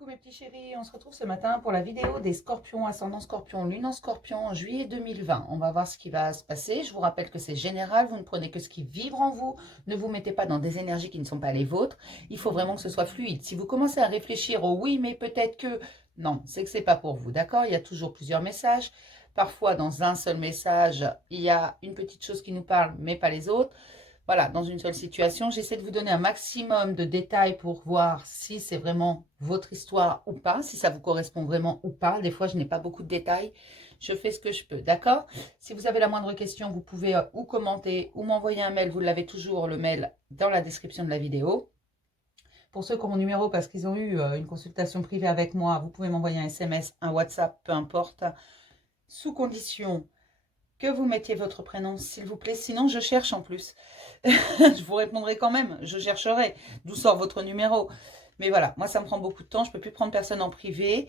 Coucou mes petits chéris, on se retrouve ce matin pour la vidéo des scorpions, ascendant scorpion, lune en scorpion en juillet 2020. On va voir ce qui va se passer. Je vous rappelle que c'est général, vous ne prenez que ce qui vibre en vous. Ne vous mettez pas dans des énergies qui ne sont pas les vôtres. Il faut vraiment que ce soit fluide. Si vous commencez à réfléchir au oui, mais peut-être que... Non, c'est que ce n'est pas pour vous, d'accord? Il y a toujours plusieurs messages. Parfois, dans un seul message, il y a une petite chose qui nous parle, mais pas les autres. Voilà, dans une seule situation, j'essaie de vous donner un maximum de détails pour voir si c'est vraiment votre histoire ou pas, si ça vous correspond vraiment ou pas. Des fois, je n'ai pas beaucoup de détails. Je fais ce que je peux, d'accord? Si vous avez la moindre question, vous pouvez ou commenter ou m'envoyer un mail. Vous l'avez toujours, le mail, dans la description de la vidéo. Pour ceux qui ont mon numéro parce qu'ils ont eu une consultation privée avec moi, vous pouvez m'envoyer un SMS, un WhatsApp, peu importe, sous condition que vous mettiez votre prénom, s'il vous plaît. Sinon, je cherche en plus. Je vous répondrai quand même. Je chercherai. D'où sort votre numéro. Mais voilà, moi, ça me prend beaucoup de temps. Je ne peux plus prendre personne en privé.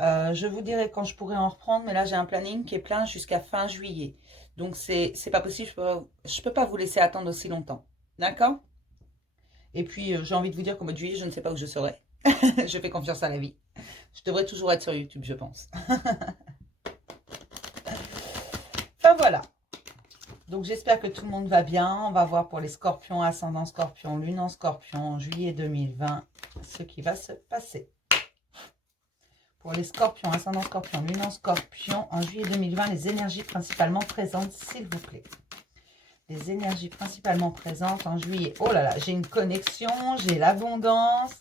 Je vous dirai quand je pourrai en reprendre. Mais là, j'ai un planning qui est plein jusqu'à fin juillet. Donc, c'est pas possible. Je peux pas vous laisser attendre aussi longtemps. D'accord? Et puis, j'ai envie de vous dire qu'au mois de juillet, je ne sais pas où je serai. Je fais confiance à la vie. Je devrais toujours être sur YouTube, je pense. Enfin, voilà. Donc, j'espère que tout le monde va bien. On va voir pour les scorpions, ascendant scorpion, lune en scorpion, en juillet 2020, ce qui va se passer. Pour les scorpions, ascendant scorpion, lune en scorpion, en juillet 2020, les énergies principalement présentes, s'il vous plaît. Les énergies principalement présentes en juillet. Oh là là, j'ai une connexion, j'ai l'abondance.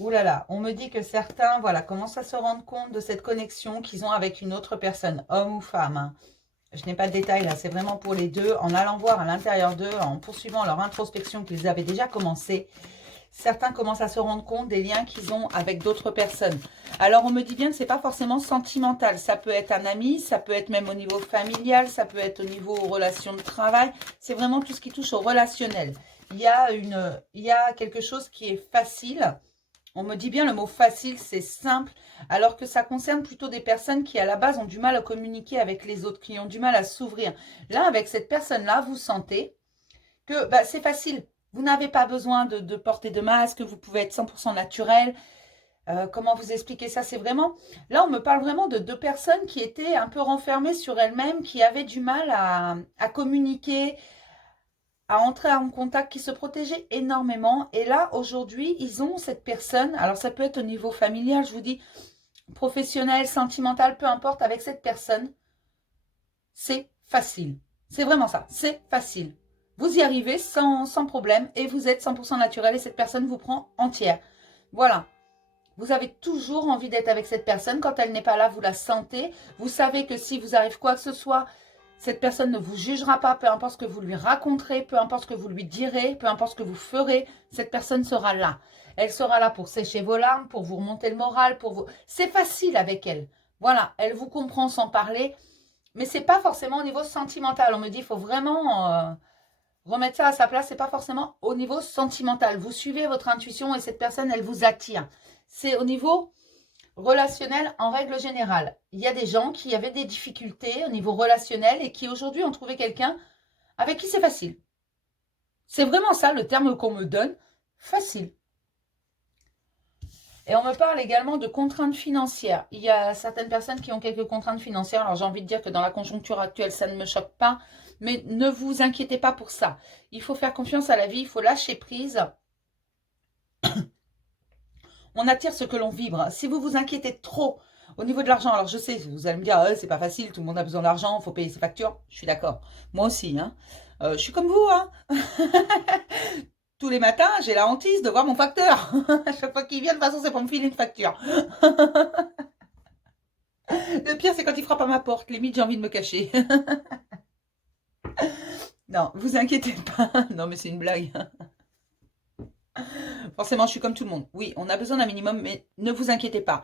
Ouh là là, on me dit que certains, voilà, commencent à se rendre compte de cette connexion qu'ils ont avec une autre personne, homme ou femme, hein. Je n'ai pas de détails là, c'est vraiment pour les deux. En allant voir à l'intérieur d'eux, en poursuivant leur introspection qu'ils avaient déjà commencé, certains commencent à se rendre compte des liens qu'ils ont avec d'autres personnes. Alors, on me dit bien que ce n'est pas forcément sentimental. Ça peut être un ami, ça peut être même au niveau familial, ça peut être au niveau relations de travail. C'est vraiment tout ce qui touche au relationnel. Il y a quelque chose qui est facile. On me dit bien le mot facile, c'est simple, alors que ça concerne plutôt des personnes qui, à la base, ont du mal à communiquer avec les autres, qui ont du mal à s'ouvrir. Là, avec cette personne-là, vous sentez que c'est facile. Vous n'avez pas besoin de porter de masque, vous pouvez être 100% naturel. Comment vous expliquer ça? C'est vraiment... Là, on me parle vraiment de deux personnes qui étaient un peu renfermées sur elles-mêmes, qui avaient du mal à communiquer, à entrer en contact, qui se protégeaient énormément. Et là, aujourd'hui, ils ont cette personne. Alors, ça peut être au niveau familial, je vous dis, professionnel, sentimental, peu importe, avec cette personne. C'est facile. C'est vraiment ça. C'est facile. Vous y arrivez sans problème et vous êtes 100% naturel et cette personne vous prend entière. Voilà. Vous avez toujours envie d'être avec cette personne. Quand elle n'est pas là, vous la sentez. Vous savez que si vous arrive quoi que ce soit, cette personne ne vous jugera pas, peu importe ce que vous lui raconterez, peu importe ce que vous lui direz, peu importe ce que vous ferez, cette personne sera là. Elle sera là pour sécher vos larmes, pour vous remonter le moral, pour vous... C'est facile avec elle. Voilà, elle vous comprend sans parler, mais c'est pas forcément au niveau sentimental. On me dit, il faut vraiment remettre ça à sa place. C'est pas forcément au niveau sentimental. Vous suivez votre intuition et cette personne, elle vous attire. C'est au niveau... relationnel en règle générale. Il y a des gens qui avaient des difficultés au niveau relationnel et qui aujourd'hui ont trouvé quelqu'un avec qui c'est facile. C'est vraiment ça le terme qu'on me donne, facile. Et on me parle également de contraintes financières. Il y a certaines personnes qui ont quelques contraintes financières. Alors j'ai envie de dire que dans la conjoncture actuelle, ça ne me choque pas. Mais ne vous inquiétez pas pour ça. Il faut faire confiance à la vie, il faut lâcher prise. On attire ce que l'on vibre. Si vous vous inquiétez trop au niveau de l'argent, alors je sais, vous allez me dire, c'est pas facile, tout le monde a besoin d'argent, il faut payer ses factures. Je suis d'accord. Moi aussi, hein. Je suis comme vous, hein. Tous les matins, j'ai la hantise de voir mon facteur. À chaque fois qu'il vient, de toute façon, c'est pour me filer une facture. Le pire, c'est quand il frappe à ma porte. Limite, j'ai envie de me cacher. Non, vous inquiétez pas. Non, mais c'est une blague. Forcément, je suis comme tout le monde. Oui, on a besoin d'un minimum, mais ne vous inquiétez pas.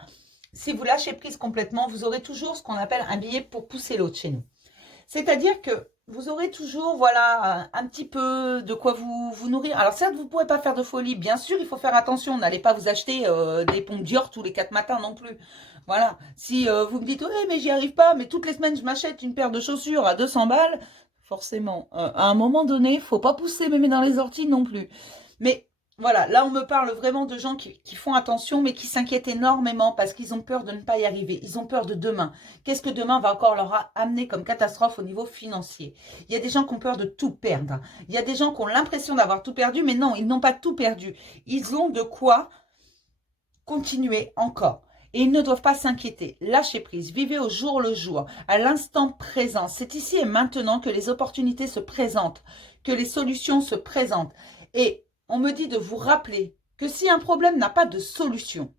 Si vous lâchez prise complètement, vous aurez toujours ce qu'on appelle un billet pour pousser l'autre chez nous. C'est-à-dire que vous aurez toujours, voilà, un petit peu de quoi vous nourrir. Alors certes, vous ne pourrez pas faire de folie. Bien sûr, il faut faire attention. N'allez pas vous acheter des pompes Dior tous les 4 matins non plus. Voilà. Si vous me dites, ouais, mais j'y arrive pas, mais toutes les semaines, je m'achète une paire de chaussures à 200 balles, forcément, à un moment donné, il ne faut pas pousser mémé dans les orties non plus. Mais Voilà, là on me parle vraiment de gens qui font attention mais qui s'inquiètent énormément parce qu'ils ont peur de ne pas y arriver. Ils ont peur de demain. Qu'est-ce que demain va encore leur amener comme catastrophe au niveau financier? Il y a des gens qui ont peur de tout perdre. Il y a des gens qui ont l'impression d'avoir tout perdu, mais non, ils n'ont pas tout perdu. Ils ont de quoi continuer encore. Et ils ne doivent pas s'inquiéter. Lâchez prise, vivez au jour le jour, à l'instant présent. C'est ici et maintenant que les opportunités se présentent, que les solutions se présentent. Et on me dit de vous rappeler que si un problème n'a pas de solution,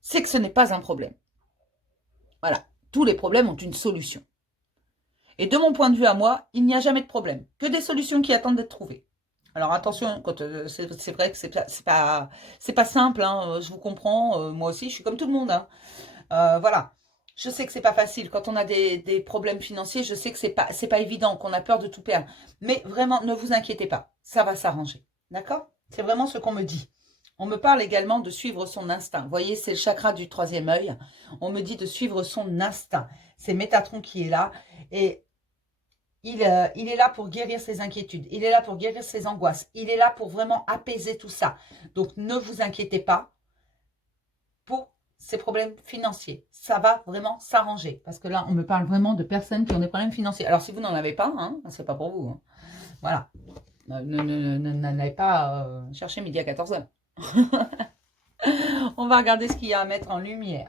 c'est que ce n'est pas un problème. Voilà, tous les problèmes ont une solution. Et de mon point de vue à moi, il n'y a jamais de problème, que des solutions qui attendent d'être trouvées. Alors attention, c'est vrai que c'est pas simple, hein, je vous comprends, moi aussi, je suis comme tout le monde. Hein. Voilà, je sais que c'est pas facile. Quand on a des problèmes financiers, je sais que c'est pas évident, qu'on a peur de tout perdre. Mais vraiment, ne vous inquiétez pas, ça va s'arranger. D'accord? C'est vraiment ce qu'on me dit. On me parle également de suivre son instinct. Vous voyez, c'est le chakra du troisième œil. On me dit de suivre son instinct. C'est Métatron qui est là. Et il est là pour guérir ses inquiétudes. Il est là pour guérir ses angoisses. Il est là pour vraiment apaiser tout ça. Donc, ne vous inquiétez pas pour ces problèmes financiers. Ça va vraiment s'arranger. Parce que là, on me parle vraiment de personnes qui ont des problèmes financiers. Alors, si vous n'en avez pas, hein, c'est pas pour vous. Hein. Voilà. N'allez pas chercher midi à 14h. On va regarder ce qu'il y a à mettre en lumière.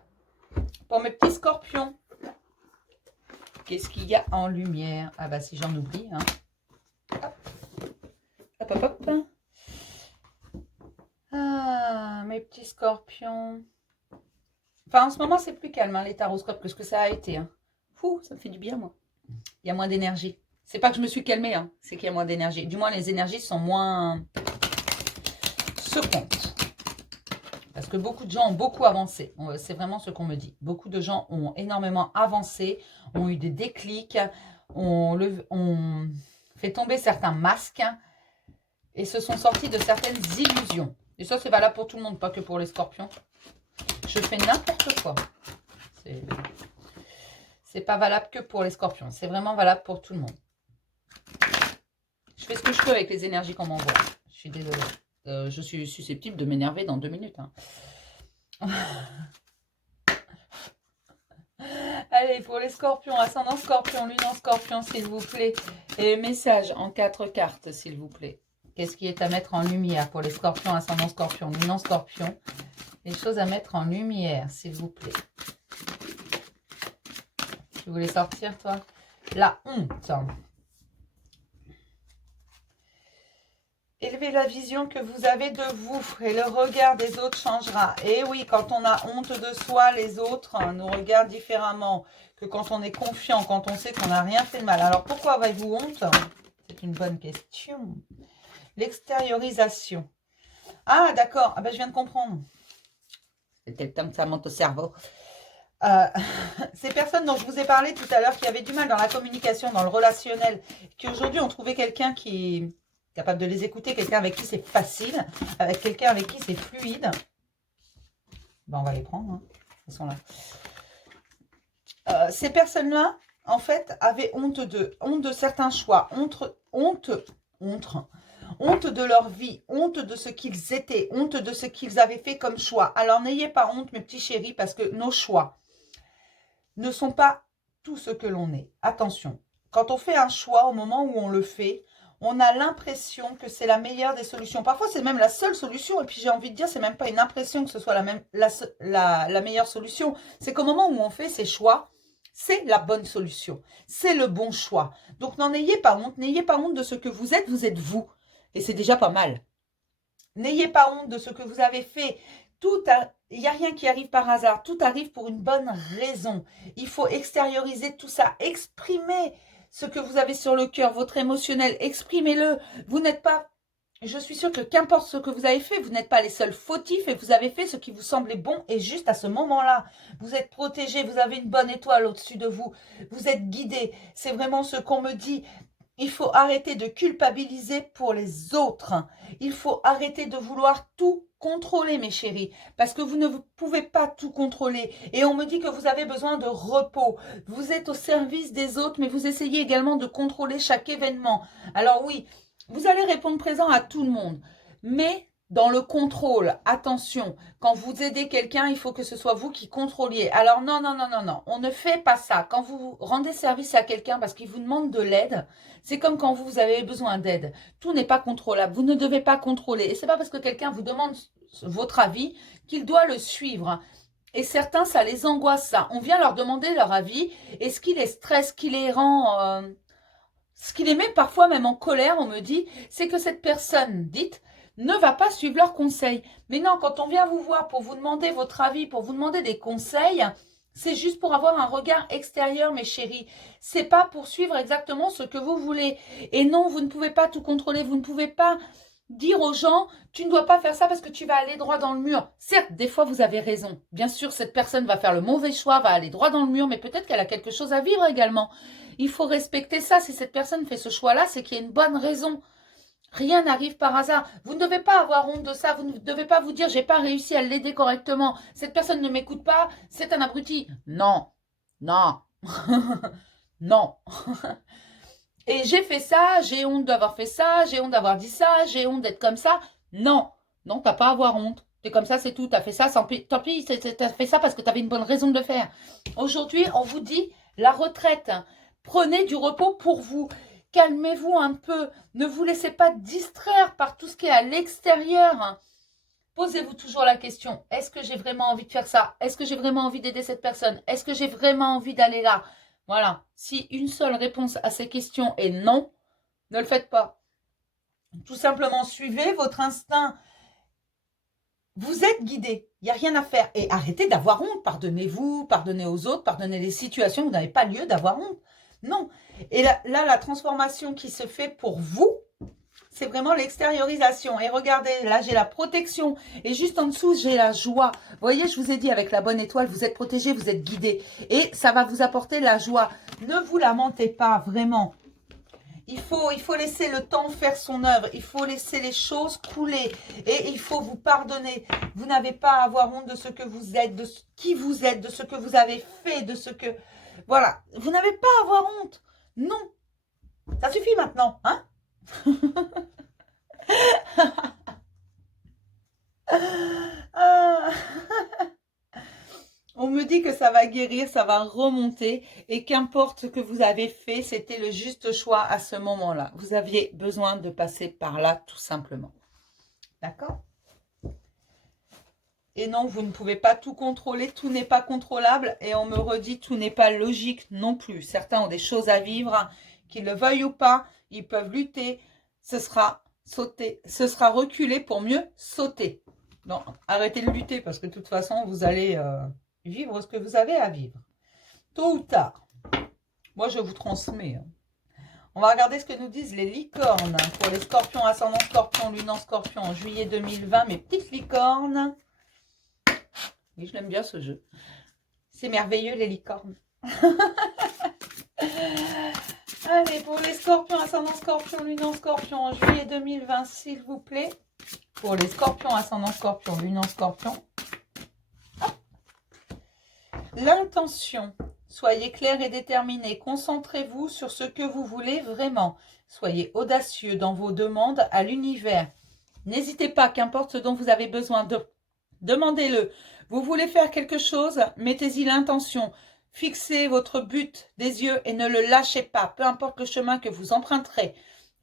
Pour mes petits scorpions, qu'est-ce qu'il y a en lumière? Ah bah si j'en oublie. Hein. Hop, hop, hop, hop. Ah, mes petits scorpions. Enfin, en ce moment, c'est plus calme, hein, les taroscopes, que ce que ça a été. Hein. Fou, ça me fait du bien, moi. Il y a moins d'énergie. C'est pas que je me suis calmée, hein, c'est qu'il y a moins d'énergie. Du moins, les énergies sont moins secondes. Parce que beaucoup de gens ont beaucoup avancé. C'est vraiment ce qu'on me dit. Beaucoup de gens ont énormément avancé, ont eu des déclics, ont fait tomber certains masques et se sont sortis de certaines illusions. Et ça, c'est valable pour tout le monde, pas que pour les scorpions. Je fais n'importe quoi. C'est pas valable que pour les scorpions. C'est vraiment valable pour tout le monde. Je fais ce que je peux avec les énergies qu'on m'envoie. Je suis désolée. Je suis susceptible de m'énerver dans 2 minutes. Hein. Allez, pour les scorpions, ascendant scorpion, lune en scorpion, s'il vous plaît. Et message en 4 cartes, s'il vous plaît. Qu'est-ce qui est à mettre en lumière pour les scorpions, ascendant scorpion, lune en scorpion? Les choses à mettre en lumière, s'il vous plaît. Tu voulais sortir, toi? La honte. Élevez la vision que vous avez de vous et le regard des autres changera. Et oui, quand on a honte de soi, les autres nous regardent différemment que quand on est confiant, quand on sait qu'on n'a rien fait de mal. Alors, pourquoi avez-vous honte? C'est une bonne question. L'extériorisation. Ah, d'accord. Ah ben, je viens de comprendre. C'était le temps que ça monte au cerveau. Ces personnes dont je vous ai parlé tout à l'heure, qui avaient du mal dans la communication, dans le relationnel, qui aujourd'hui ont trouvé quelqu'un qui est capable de les écouter, quelqu'un avec qui c'est facile, avec quelqu'un avec qui c'est fluide. Ben, on va les prendre, hein. Ils sont là. Ces personnes-là, en fait, avaient honte de certains choix, honte de leur vie, honte de ce qu'ils étaient, honte de ce qu'ils avaient fait comme choix. Alors, n'ayez pas honte, mes petits chéris, parce que nos choix ne sont pas tout ce que l'on est. Attention, quand on fait un choix, au moment où on le fait, on a l'impression que c'est la meilleure des solutions. Parfois, c'est même la seule solution. Et puis, j'ai envie de dire, c'est même pas une impression que ce soit la meilleure solution. C'est qu'au moment où on fait ces choix, c'est la bonne solution. C'est le bon choix. Donc, n'en ayez pas honte. N'ayez pas honte de ce que vous êtes vous. Et c'est déjà pas mal. N'ayez pas honte de ce que vous avez fait. Il n'y a rien qui arrive par hasard. Tout arrive pour une bonne raison. Il faut extérioriser tout ça. Exprimer ce que vous avez sur le cœur, votre émotionnel. Exprimez-le. Vous n'êtes pas... Je suis sûre que qu'importe ce que vous avez fait, vous n'êtes pas les seuls fautifs et vous avez fait ce qui vous semblait bon et juste à ce moment-là. Vous êtes protégés, vous avez une bonne étoile au-dessus de vous. Vous êtes guidés. C'est vraiment ce qu'on me dit. Il faut arrêter de culpabiliser pour les autres. Il faut arrêter de vouloir tout contrôler, mes chéris, parce que vous ne pouvez pas tout contrôler. Et on me dit que vous avez besoin de repos. Vous êtes au service des autres, mais vous essayez également de contrôler chaque événement. Alors oui, vous allez répondre présent à tout le monde, mais dans le contrôle. Attention, quand vous aidez quelqu'un, il faut que ce soit vous qui contrôliez. Alors non, non, non, non, non, on ne fait pas ça. Quand vous rendez service à quelqu'un parce qu'il vous demande de l'aide, c'est comme quand vous avez besoin d'aide. Tout n'est pas contrôlable. Vous ne devez pas contrôler. Et c'est pas parce que quelqu'un vous demande votre avis qu'il doit le suivre. Et certains, ça les angoisse, ça. On vient leur demander leur avis. Et ce qui les stresse, ce qui les rend... ce qui les met parfois même en colère, on me dit, c'est que cette personne dite ne va pas suivre leurs conseils. Mais non, quand on vient vous voir pour vous demander votre avis, pour vous demander des conseils, c'est juste pour avoir un regard extérieur, mes chéris. C'est pas pour suivre exactement ce que vous voulez. Et non, vous ne pouvez pas tout contrôler. Vous ne pouvez pas dire aux gens, tu ne dois pas faire ça parce que tu vas aller droit dans le mur. Certes, des fois, vous avez raison. Bien sûr, cette personne va faire le mauvais choix, va aller droit dans le mur, mais peut-être qu'elle a quelque chose à vivre également. Il faut respecter ça. Si cette personne fait ce choix-là, c'est qu'il y a une bonne raison. Rien n'arrive par hasard. Vous ne devez pas avoir honte de ça. Vous ne devez pas vous dire, j'ai pas réussi à l'aider correctement. Cette personne ne m'écoute pas. C'est un abruti. Non. Non. Non. Et j'ai fait ça. J'ai honte d'avoir fait ça. J'ai honte d'avoir dit ça. J'ai honte d'être comme ça. Non. Non, t'as pas à avoir honte. T'es comme ça, c'est tout. T'as fait ça, tant pis. T'as fait ça parce que t'avais une bonne raison de le faire. Aujourd'hui, on vous dit la retraite. Prenez du repos pour vous. Calmez-vous un peu. Ne vous laissez pas distraire par tout ce qui est à l'extérieur. Posez-vous toujours la question, est-ce que j'ai vraiment envie de faire ça? Est-ce que j'ai vraiment envie d'aider cette personne? Est-ce que j'ai vraiment envie d'aller là? Voilà. Si une seule réponse à ces questions est non, ne le faites pas. Tout simplement, suivez votre instinct. Vous êtes guidé. Il n'y a rien à faire. Et arrêtez d'avoir honte. Pardonnez-vous, pardonnez aux autres, pardonnez les situations. Vous n'avez pas lieu d'avoir honte. Non. Et là, la transformation qui se fait pour vous, c'est vraiment l'extériorisation. Et regardez, là, j'ai la protection. Et juste en dessous, j'ai la joie. Vous voyez, je vous ai dit, avec la bonne étoile, vous êtes protégé, vous êtes guidé. Et ça va vous apporter la joie. Ne vous lamentez pas, vraiment. Il faut laisser le temps faire son œuvre. Il faut laisser les choses couler. Et il faut vous pardonner. Vous n'avez pas à avoir honte de ce que vous êtes, de qui vous êtes, de ce que vous avez fait, de ce que... Voilà. Vous n'avez pas à avoir honte. Non. Ça suffit maintenant, hein? Ah. On me dit que ça va guérir, ça va remonter. Et qu'importe ce que vous avez fait, c'était le juste choix à ce moment-là. Vous aviez besoin de passer par là, tout simplement. D'accord? Et non, vous ne pouvez pas tout contrôler. Tout n'est pas contrôlable. Et on me redit, tout n'est pas logique non plus. Certains ont des choses à vivre, qu'ils le veuillent ou pas. Ils peuvent lutter. Ce sera sauter. Ce sera reculer pour mieux sauter. Non, arrêtez de lutter parce que de toute façon, vous allez... vivre ce que vous avez à vivre. Tôt ou tard. Moi, je vous transmets. On va regarder ce que nous disent les licornes. Pour les scorpions, ascendant scorpion, lune en scorpion, en juillet 2020. Mes petites licornes. Oui, je l'aime bien ce jeu. C'est merveilleux, les licornes. Allez, pour les scorpions, ascendant scorpion, lune en scorpion, en juillet 2020, s'il vous plaît. Pour les scorpions, ascendant scorpion, lune en scorpion. L'intention. Soyez clair et déterminé. Concentrez-vous sur ce que vous voulez vraiment. Soyez audacieux dans vos demandes à l'univers. N'hésitez pas, qu'importe ce dont vous avez besoin, demandez-le. Vous voulez faire quelque chose, mettez-y l'intention. Fixez votre but des yeux et ne le lâchez pas. Peu importe le chemin que vous emprunterez,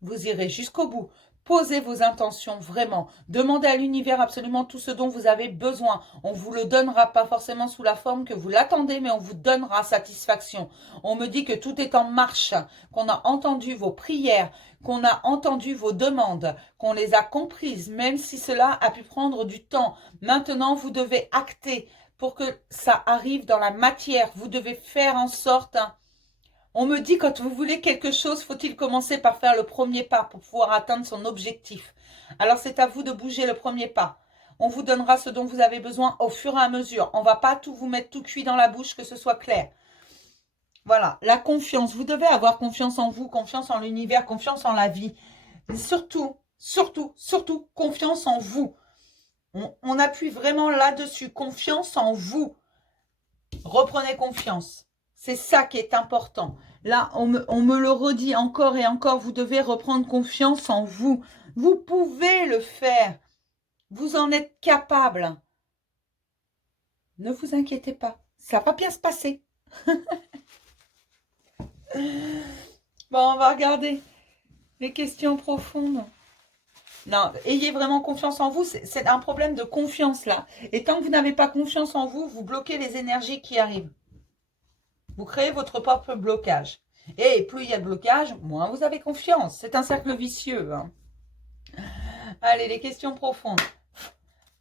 vous irez jusqu'au bout. Posez vos intentions vraiment. Demandez à l'univers absolument tout ce dont vous avez besoin. On ne vous le donnera pas forcément sous la forme que vous l'attendez, mais on vous donnera satisfaction. On me dit que tout est en marche, qu'on a entendu vos prières, qu'on a entendu vos demandes, qu'on les a comprises, même si cela a pu prendre du temps. Maintenant, vous devez acter pour que ça arrive dans la matière. Vous devez faire en sorte... On me dit, quand vous voulez quelque chose, faut-il commencer par faire le premier pas pour pouvoir atteindre son objectif. Alors, c'est à vous de bouger le premier pas. On vous donnera ce dont vous avez besoin au fur et à mesure. On ne va pas tout vous mettre tout cuit dans la bouche, que ce soit clair. Voilà, la confiance. Vous devez avoir confiance en vous, confiance en l'univers, confiance en la vie. Et surtout, confiance en vous. On appuie vraiment là-dessus. Confiance en vous. Reprenez confiance. C'est ça qui est important. Là, on me le redit encore et encore, vous devez reprendre confiance en vous. Vous pouvez le faire. Vous en êtes capable. Ne vous inquiétez pas. Ça va bien se passer. Bon, on va regarder les questions profondes. Non, ayez vraiment confiance en vous. C'est un problème de confiance là. Et tant que vous n'avez pas confiance en vous, vous bloquez les énergies qui arrivent. Vous créez votre propre blocage. Et plus il y a de blocage, moins vous avez confiance. C'est un cercle vicieux. Hein. Allez, les questions profondes.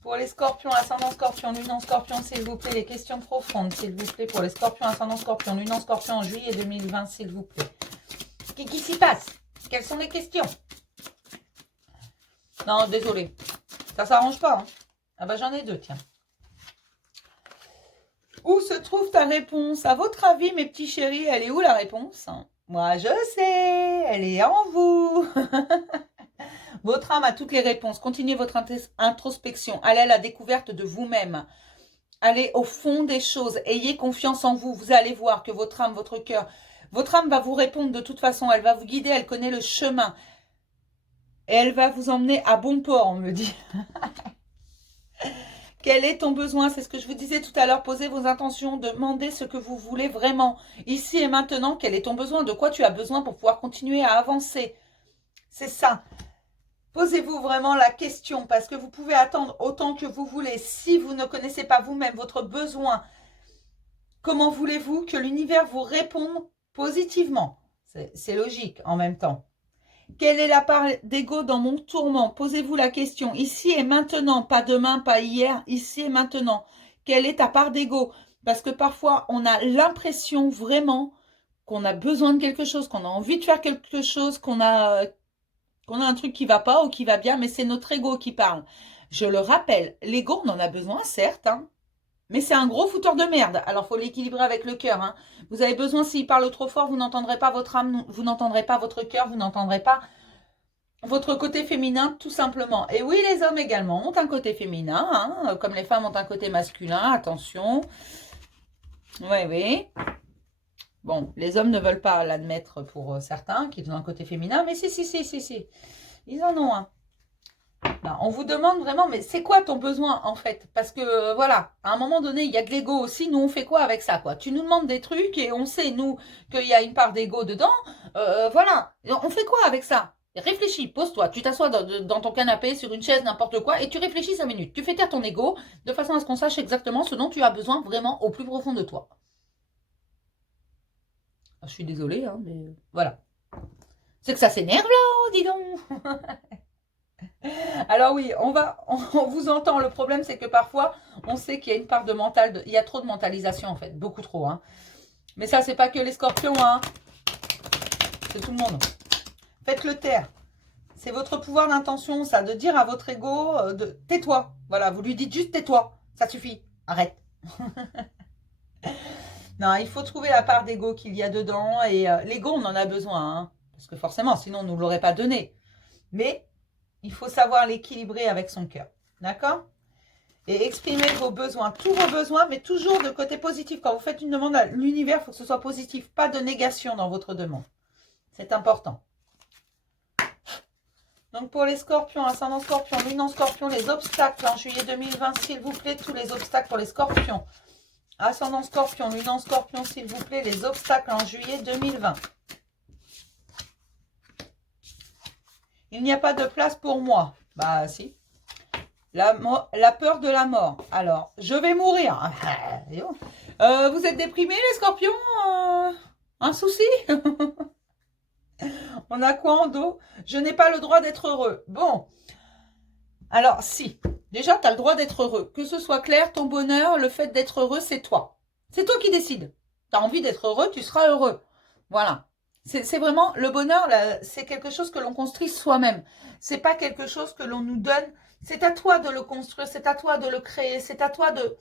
Pour les scorpions, ascendant scorpion, lune en scorpion, s'il vous plaît. Les questions profondes, s'il vous plaît. Pour les scorpions, ascendant scorpion, lune en scorpion, en juillet 2020, s'il vous plaît. Qu'est-ce qui s'y passe? Quelles sont les questions? Non, désolé. Ça s'arrange pas. Hein. Ah bah j'en ai deux, tiens. Où se trouve ta réponse? À votre avis, mes petits chéris, elle est où la réponse? Moi, je sais. Elle est en vous. Votre âme a toutes les réponses. Continuez votre introspection. Allez à la découverte de vous-même. Allez au fond des choses. Ayez confiance en vous. Vous allez voir que votre âme, votre cœur, votre âme va vous répondre de toute façon. Elle va vous guider. Elle connaît le chemin. Et elle va vous emmener à bon port, on me dit. Quel est ton besoin? C'est ce que je vous disais tout à l'heure. Posez vos intentions. Demandez ce que vous voulez vraiment. Ici et maintenant, quel est ton besoin? De quoi tu as besoin pour pouvoir continuer à avancer? C'est ça. Posez-vous vraiment la question parce que vous pouvez attendre autant que vous voulez. Si vous ne connaissez pas vous-même votre besoin, comment voulez-vous que l'univers vous réponde positivement? C'est logique en même temps. Quelle est la part d'ego dans mon tourment? Posez-vous la question. Ici et maintenant, pas demain, pas hier, ici et maintenant. Quelle est ta part d'ego? Parce que parfois, on a l'impression vraiment qu'on a besoin de quelque chose, qu'on a envie de faire quelque chose, qu'on a un truc qui va pas ou qui va bien, mais c'est notre ego qui parle. Je le rappelle, l'ego, on en a besoin, certes, hein, mais c'est un gros fouteur de merde. Alors, il faut l'équilibrer avec le cœur. Hein. Vous avez besoin, s'il parle trop fort, vous n'entendrez pas votre âme, vous n'entendrez pas votre cœur, vous n'entendrez pas votre côté féminin, tout simplement. Et oui, les hommes également ont un côté féminin, hein, comme les femmes ont un côté masculin, attention. Oui, oui. Bon, les hommes ne veulent pas l'admettre pour certains, qui ont un côté féminin, mais si. Ils en ont un. Ben, on vous demande vraiment, mais c'est quoi ton besoin en fait? Parce que voilà, à un moment donné, il y a de l'ego aussi. Nous, on fait quoi avec ça, quoi? Tu nous demandes des trucs et on sait, nous, qu'il y a une part d'ego dedans. Voilà, on fait quoi avec ça? Réfléchis, pose-toi, tu t'assois dans ton canapé, sur une chaise, n'importe quoi, et tu réfléchis 5 minutes. Tu fais taire ton ego de façon à ce qu'on sache exactement ce dont tu as besoin vraiment au plus profond de toi. Je suis désolée, hein, mais voilà. C'est que ça s'énerve là, dis donc. Alors oui, on vous entend. Le problème, c'est que parfois, on sait qu'il y a une part de mental, il y a trop de mentalisation en fait, beaucoup trop. Hein. Mais ça, c'est pas que les scorpions, hein. C'est tout le monde. Faites-le taire. C'est votre pouvoir d'intention, ça, de dire à votre ego, tais-toi. Voilà, vous lui dites juste tais-toi. Ça suffit. Arrête. Non, il faut trouver la part d'ego qu'il y a dedans. Et l'ego, on en a besoin. Hein, parce que forcément, sinon, on ne nous l'aurait pas donné. Mais il faut savoir l'équilibrer avec son cœur. D'accord? Et exprimer vos besoins, tous vos besoins, mais toujours de côté positif. Quand vous faites une demande à l'univers, il faut que ce soit positif. Pas de négation dans votre demande. C'est important. Donc pour les scorpions, ascendant scorpion, lune en scorpion, les obstacles en juillet 2020, s'il vous plaît, tous les obstacles pour les scorpions. Ascendant scorpion, lune en scorpion, s'il vous plaît, les obstacles en juillet 2020. Il n'y a pas de place pour moi. Bah si. La peur de la mort. Alors, je vais mourir. Vous êtes déprimés les scorpions? Un souci? On a quoi en dos? Je n'ai pas le droit d'être heureux. Bon. Alors, si. Déjà, tu as le droit d'être heureux. Que ce soit clair, ton bonheur, le fait d'être heureux, c'est toi. C'est toi qui décides. Tu as envie d'être heureux, tu seras heureux. Voilà. C'est vraiment, le bonheur, c'est quelque chose que l'on construit soi-même. C'est pas quelque chose que l'on nous donne. C'est à toi de le construire, c'est à toi de le créer, c'est à toi de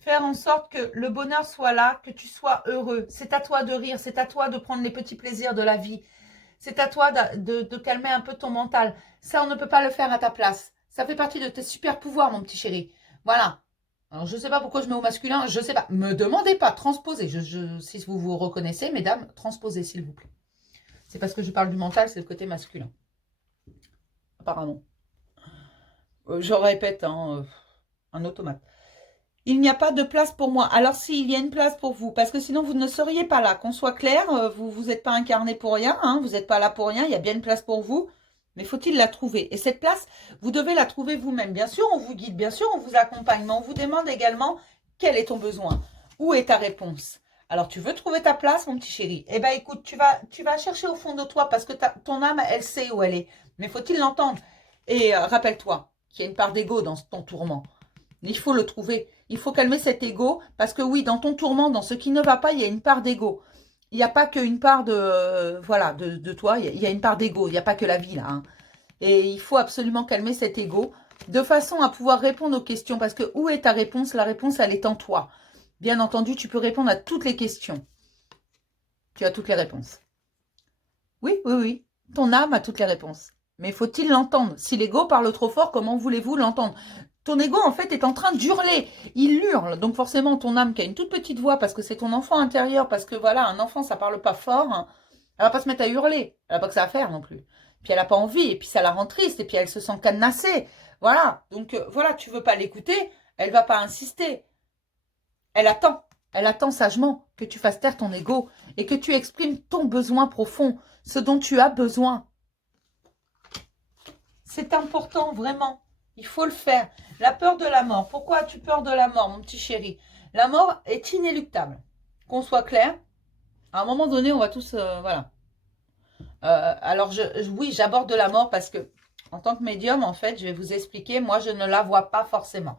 faire en sorte que le bonheur soit là, que tu sois heureux. C'est à toi de rire, c'est à toi de prendre les petits plaisirs de la vie. C'est à toi de calmer un peu ton mental. Ça, on ne peut pas le faire à ta place. Ça fait partie de tes super pouvoirs, mon petit chéri. Voilà. Alors, je ne sais pas pourquoi je mets au masculin, je ne sais pas. Me demandez pas, transposez. Si vous vous reconnaissez, mesdames, transposez, s'il vous plaît. C'est parce que je parle du mental, c'est le côté masculin. Apparemment. Je répète, hein, un automate. Il n'y a pas de place pour moi. Alors s'il y a une place pour vous, parce que sinon vous ne seriez pas là. Qu'on soit clair, vous n'êtes pas incarné pour rien, hein, vous n'êtes pas là pour rien, il y a bien une place pour vous. Mais faut-il la trouver? Et cette place, vous devez la trouver vous-même. Bien sûr, on vous guide, bien sûr, on vous accompagne, mais on vous demande également quel est ton besoin. Où est ta réponse? Alors, tu veux trouver ta place, mon petit chéri? Eh bien, écoute, tu vas chercher au fond de toi parce que ton âme, elle sait où elle est. Mais faut-il l'entendre? Et rappelle-toi qu'il y a une part d'ego dans ton tourment. Il faut le trouver. Il faut calmer cet ego parce que oui, dans ton tourment, dans ce qui ne va pas, il y a une part d'ego. Il n'y a pas qu'une part de, voilà, de toi, il y a une part d'ego. Il n'y a pas que la vie là, hein. Et il faut absolument calmer cet ego de façon à pouvoir répondre aux questions. Parce que où est ta réponse? La réponse, elle est en toi. Bien entendu, tu peux répondre à toutes les questions. Tu as toutes les réponses. Oui, oui, oui. Ton âme a toutes les réponses. Mais faut-il l'entendre? Si l'ego parle trop fort, comment voulez-vous l'entendre? Ton ego, en fait, est en train d'hurler. Il hurle. Donc forcément, ton âme qui a une toute petite voix, parce que c'est ton enfant intérieur, parce que voilà, un enfant, ça parle pas fort, hein, elle va pas se mettre à hurler. Elle n'a pas que ça à faire non plus. Puis elle n'a pas envie, et puis ça la rend triste, et puis elle se sent cadenassée. Voilà. Donc voilà, tu veux pas l'écouter, elle va pas insister. Elle attend. Elle attend sagement que tu fasses taire ton ego et que tu exprimes ton besoin profond, ce dont tu as besoin. C'est important, vraiment. Il faut le faire. La peur de la mort. Pourquoi as-tu peur de la mort, mon petit chéri? La mort est inéluctable. Qu'on soit clair, à un moment donné, on va tous... voilà. Alors, oui, j'aborde la mort parce que, en tant que médium, en fait, je vais vous expliquer, moi, je ne la vois pas forcément.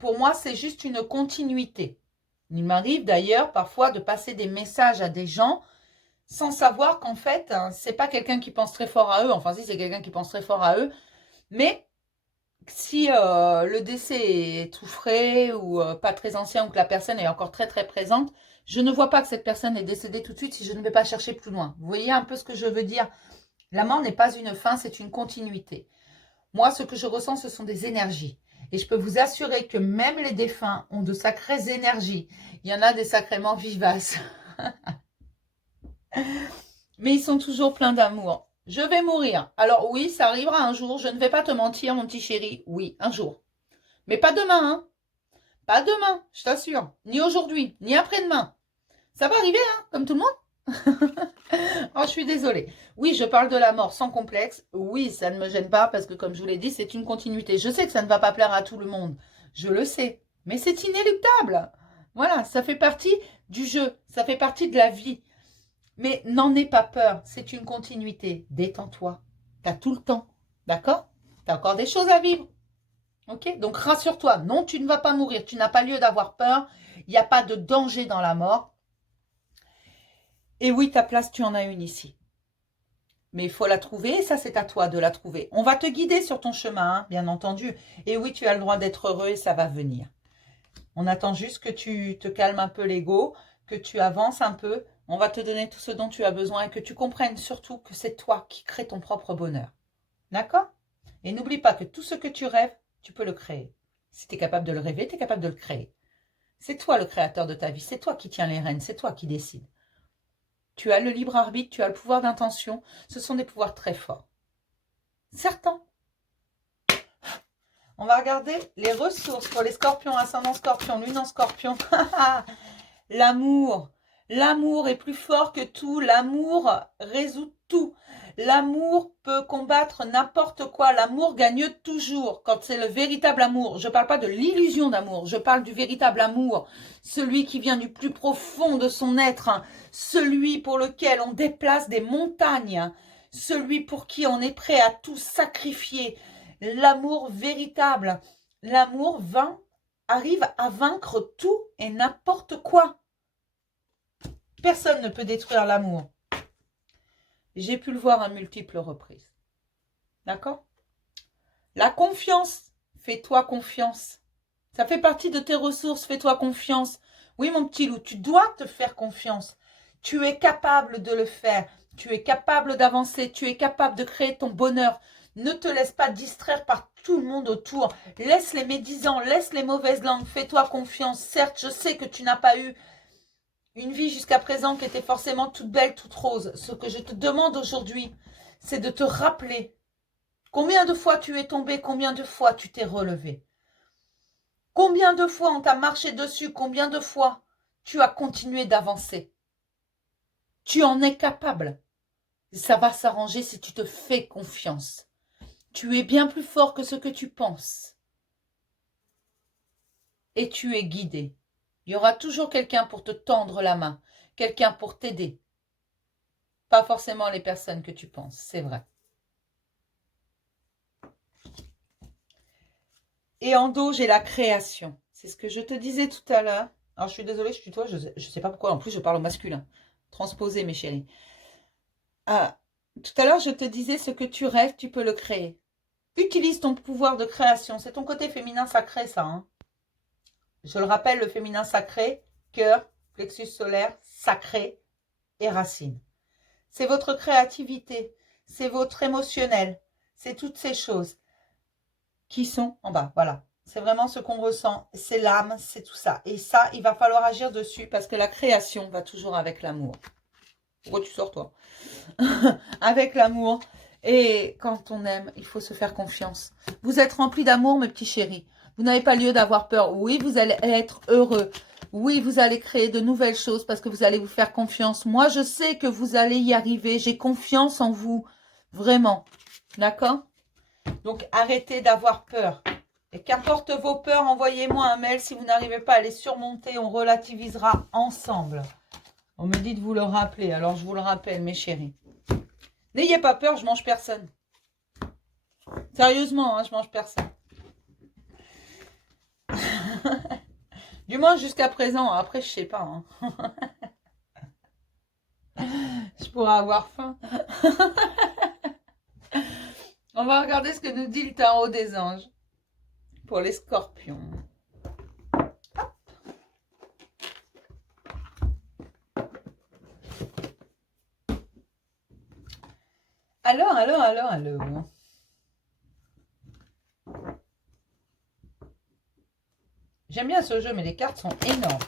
Pour moi, c'est juste une continuité. Il m'arrive d'ailleurs parfois de passer des messages à des gens sans savoir qu'en fait, hein, c'est pas quelqu'un qui pense très fort à eux. Enfin, si, c'est quelqu'un qui pense très fort à eux. Mais si le décès est tout frais ou pas très ancien ou que la personne est encore très très présente, je ne vois pas que cette personne est décédée tout de suite si je ne vais pas chercher plus loin. Vous voyez un peu ce que je veux dire? La mort n'est pas une fin, c'est une continuité. Moi, ce que je ressens, ce sont des énergies. Et je peux vous assurer que même les défunts ont de sacrées énergies. Il y en a des sacrément vivaces. Mais ils sont toujours pleins d'amour. Je vais mourir. Alors oui, ça arrivera un jour. Je ne vais pas te mentir, mon petit chéri. Oui, un jour. Mais pas demain, hein. Pas demain, je t'assure. Ni aujourd'hui, ni après-demain. Ça va arriver, hein, comme tout le monde. Oh, je suis désolée. Oui, je parle de la mort sans complexe. Oui, ça ne me gêne pas parce que, comme je vous l'ai dit, c'est une continuité. Je sais que ça ne va pas plaire à tout le monde. Je le sais. Mais c'est inéluctable. Voilà, ça fait partie du jeu. Ça fait partie de la vie. Mais n'en aie pas peur. C'est une continuité. Détends-toi. Tu as tout le temps. D'accord? Tu as encore des choses à vivre. Ok? Donc, rassure-toi. Non, tu ne vas pas mourir. Tu n'as pas lieu d'avoir peur. Il n'y a pas de danger dans la mort. Et oui, ta place, tu en as une ici. Mais il faut la trouver, et ça, c'est à toi de la trouver. On va te guider sur ton chemin, hein, bien entendu. Et oui, tu as le droit d'être heureux et ça va venir. On attend juste que tu te calmes un peu l'ego, que tu avances un peu. On va te donner tout ce dont tu as besoin et que tu comprennes surtout que c'est toi qui crée ton propre bonheur. D'accord? Et n'oublie pas que tout ce que tu rêves, tu peux le créer. Si tu es capable de le rêver, tu es capable de le créer. C'est toi le créateur de ta vie, c'est toi qui tiens les rênes, c'est toi qui décides. Tu as le libre arbitre, tu as le pouvoir d'intention. Ce sont des pouvoirs très forts. Certains. On va regarder les ressources pour les scorpions, ascendant scorpion, lune en scorpion. L'amour. L'amour est plus fort que tout. L'amour résout tout. L'amour peut combattre n'importe quoi. L'amour gagne toujours quand c'est le véritable amour. Je ne parle pas de l'illusion d'amour. Je parle du véritable amour. Celui qui vient du plus profond de son être. Celui pour lequel on déplace des montagnes. Celui pour qui on est prêt à tout sacrifier. L'amour véritable. L'amour arrive à vaincre tout et n'importe quoi. Personne ne peut détruire l'amour. J'ai pu le voir à multiples reprises. D'accord? La confiance. Fais-toi confiance. Ça fait partie de tes ressources. Fais-toi confiance. Oui, mon petit loup, tu dois te faire confiance. Tu es capable de le faire. Tu es capable d'avancer. Tu es capable de créer ton bonheur. Ne te laisse pas distraire par tout le monde autour. Laisse les médisants, laisse les mauvaises langues. Fais-toi confiance. Certes, je sais que tu n'as pas eu une vie jusqu'à présent qui était forcément toute belle, toute rose. Ce que je te demande aujourd'hui, c'est de te rappeler Combien de fois tu es tombé? Combien de fois tu t'es relevé? Combien de fois on t'a marché dessus? Combien de fois tu as continué d'avancer? Tu en es capable. Ça va s'arranger si tu te fais confiance. Tu es bien plus fort que ce que tu penses. Et tu es guidé. Il y aura toujours quelqu'un pour te tendre la main, quelqu'un pour t'aider. Pas forcément les personnes que tu penses, c'est vrai. Et en dos, j'ai la création. C'est ce que je te disais tout à l'heure. Alors, je suis désolée, je tutoie, je ne sais pas pourquoi. En plus, je parle au masculin. Transposé, mes chéris. Ah, tout à l'heure, je te disais, ce que tu rêves, tu peux le créer. Utilise ton pouvoir de création. C'est ton côté féminin sacré, ça. Hein. Je le rappelle, le féminin sacré, cœur, plexus solaire, sacré et racine. C'est votre créativité, c'est votre émotionnel, c'est toutes ces choses qui sont en bas. Voilà, c'est vraiment ce qu'on ressent, c'est l'âme, c'est tout ça. Et ça, il va falloir agir dessus parce que la création va toujours avec l'amour. Pourquoi tu sors, toi? Avec l'amour. Et quand on aime, il faut se faire confiance. Vous êtes remplis d'amour, mes petits chéris. Vous n'avez pas lieu d'avoir peur. Oui, vous allez être heureux. Oui, vous allez créer de nouvelles choses parce que vous allez vous faire confiance. Moi, je sais que vous allez y arriver. J'ai confiance en vous. Vraiment. D'accord? Donc, arrêtez d'avoir peur. Et qu'importe vos peurs, envoyez-moi un mail. Si vous n'arrivez pas à les surmonter, on relativisera ensemble. On me dit de vous le rappeler. Alors, je vous le rappelle, mes chéris. N'ayez pas peur, je mange personne. Sérieusement, hein, je mange personne. Du moins jusqu'à présent. Après, je sais pas. Hein. Je pourrais avoir faim. On va regarder ce que nous dit le tarot des anges pour les scorpions. Alors. J'aime bien ce jeu, mais les cartes sont énormes.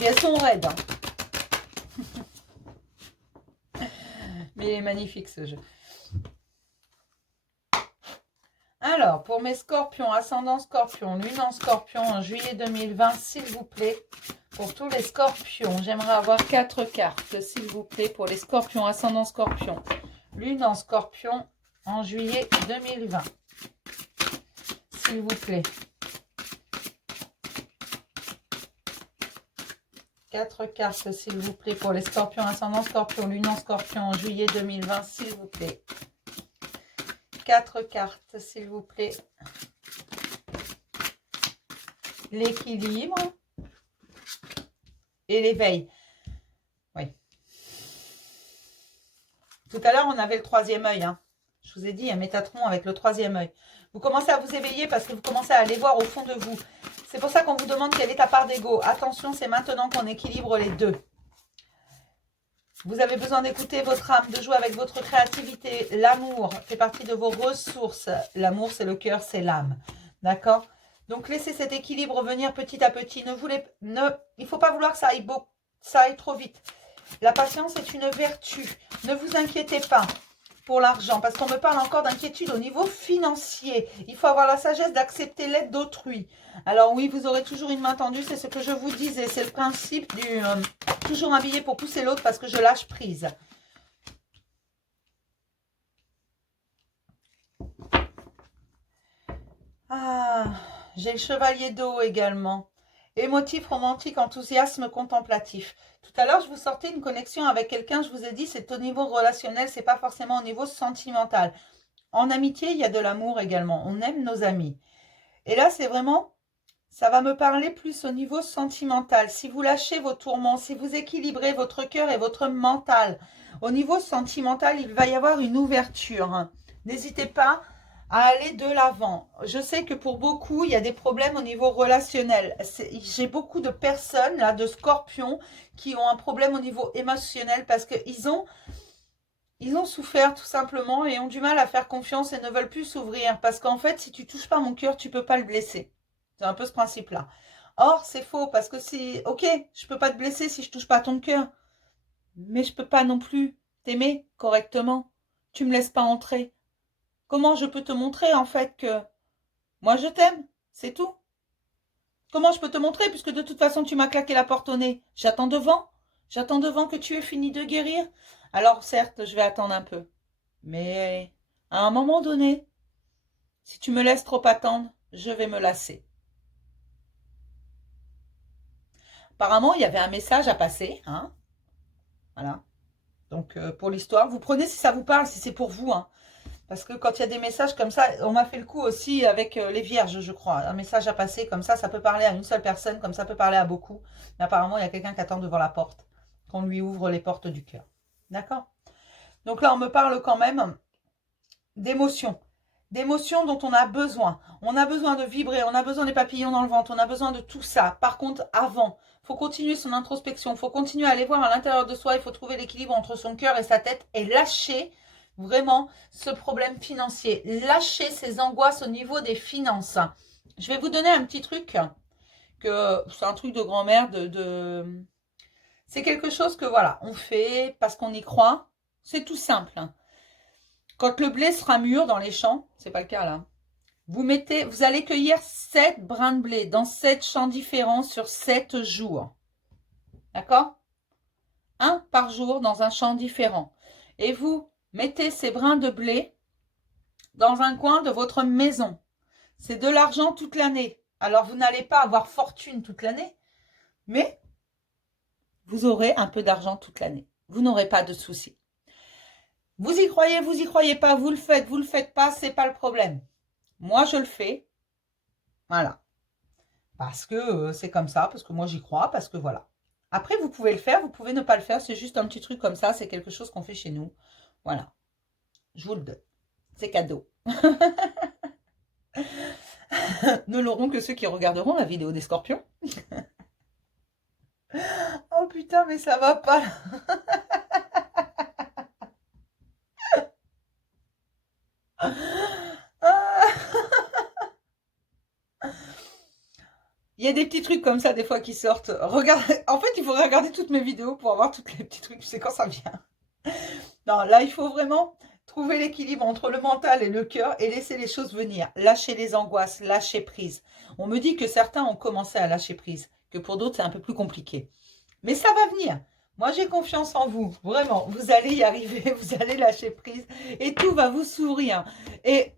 Et elles sont raides. Hein. Mais il est magnifique ce jeu. Alors, pour mes scorpions, ascendant scorpion, lune en scorpion en juillet 2020, s'il vous plaît, pour tous les scorpions, j'aimerais avoir 4 cartes, s'il vous plaît, pour les scorpions, ascendant scorpion, lune en scorpion en juillet 2020. S'il vous plaît. 4 cartes, s'il vous plaît, pour les scorpions, ascendant scorpion, lune en scorpion en juillet 2020, s'il vous plaît. 4 cartes, s'il vous plaît. L'équilibre et l'éveil. Oui. Tout à l'heure, on avait le troisième œil. Hein. Je vous ai dit, un Métatron avec le troisième œil. Vous commencez à vous éveiller parce que vous commencez à aller voir au fond de vous. C'est pour ça qu'on vous demande quelle est ta part d'ego. Attention, c'est maintenant qu'on équilibre les deux. Vous avez besoin d'écouter votre âme, de jouer avec votre créativité. L'amour fait partie de vos ressources. L'amour, c'est le cœur, c'est l'âme. D'accord? Donc, laissez cet équilibre venir petit à petit. Il ne faut pas vouloir que ça aille trop vite. La patience est une vertu. Ne vous inquiétez pas pour l'argent, parce qu'on me parle encore d'inquiétude au niveau financier. Il faut avoir la sagesse d'accepter l'aide d'autrui. Alors oui, vous aurez toujours une main tendue, c'est ce que je vous disais. C'est le principe du toujours un billet pour pousser l'autre parce que je lâche prise. Ah, j'ai le chevalier d'eau également. Émotif, romantique, enthousiasme, contemplatif. Tout à l'heure, je vous sortais une connexion avec quelqu'un, je vous ai dit, c'est au niveau relationnel, c'est pas forcément au niveau sentimental. En amitié, il y a de l'amour également. On aime nos amis. Et là, c'est vraiment, ça va me parler plus au niveau sentimental. Si vous lâchez vos tourments, si vous équilibrez votre cœur et votre mental, au niveau sentimental, il va y avoir une ouverture. N'hésitez pas à aller de l'avant. Je sais que pour beaucoup, il y a des problèmes au niveau relationnel. J'ai beaucoup de personnes, là, de scorpions, qui ont un problème au niveau émotionnel parce qu'ils ont souffert tout simplement et ont du mal à faire confiance et ne veulent plus s'ouvrir. Parce qu'en fait, si tu touches pas mon cœur, tu peux pas le blesser. C'est un peu ce principe-là. Or, c'est faux parce que c'est ok, je peux pas te blesser si je touche pas ton cœur. Mais je peux pas non plus t'aimer correctement. Tu me laisses pas entrer. Comment je peux te montrer en fait que moi je t'aime, c'est tout. Comment je peux te montrer puisque de toute façon tu m'as claqué la porte au nez. J'attends devant que tu aies fini de guérir. Alors certes, je vais attendre un peu. Mais à un moment donné, si tu me laisses trop attendre, je vais me lasser. Apparemment, il y avait un message à passer, hein. Voilà. Donc pour l'histoire, vous prenez si ça vous parle, si c'est pour vous, hein. Parce que quand il y a des messages comme ça, on m'a fait le coup aussi avec les vierges, je crois. Un message à passer comme ça peut parler à une seule personne, comme ça peut parler à beaucoup. Mais apparemment, il y a quelqu'un qui attend devant la porte, qu'on lui ouvre les portes du cœur. D'accord? Donc là, on me parle quand même d'émotions. D'émotions dont on a besoin. On a besoin de vibrer, on a besoin des papillons dans le ventre, on a besoin de tout ça. Par contre, avant, il faut continuer son introspection, il faut continuer à aller voir à l'intérieur de soi, il faut trouver l'équilibre entre son cœur et sa tête et lâcher vraiment ce problème financier. Lâcher ces angoisses au niveau des finances. Je vais vous donner un petit truc, que c'est un truc de grand-mère, c'est quelque chose que voilà, on fait parce qu'on y croit. C'est tout simple. Quand le blé sera mûr dans les champs, c'est pas le cas là, vous allez cueillir 7 brins de blé dans 7 champs différents sur 7 jours. D'accord? Un par jour dans un champ différent. Et vous mettez ces brins de blé dans un coin de votre maison. C'est de l'argent toute l'année. Alors, vous n'allez pas avoir fortune toute l'année, mais vous aurez un peu d'argent toute l'année. Vous n'aurez pas de soucis. Vous y croyez pas, vous le faites pas, c'est pas le problème. Moi, je le fais. Voilà. Parce que c'est comme ça, parce que moi, j'y crois, parce que voilà. Après, vous pouvez le faire, vous pouvez ne pas le faire. C'est juste un petit truc comme ça, c'est quelque chose qu'on fait chez nous. Voilà. Je vous le donne. C'est cadeau. Ne l'auront que ceux qui regarderont la vidéo des scorpions. Oh putain, mais ça va pas. Il y a des petits trucs comme ça des fois qui sortent. Regardez. En fait, il faudrait regarder toutes mes vidéos pour avoir tous les petits trucs. C'est quand ça vient. Non, là, il faut vraiment trouver l'équilibre entre le mental et le cœur et laisser les choses venir. Lâcher les angoisses, lâcher prise. On me dit que certains ont commencé à lâcher prise, que pour d'autres, c'est un peu plus compliqué. Mais ça va venir. Moi, j'ai confiance en vous. Vraiment, vous allez y arriver. Vous allez lâcher prise et tout va vous sourire. Et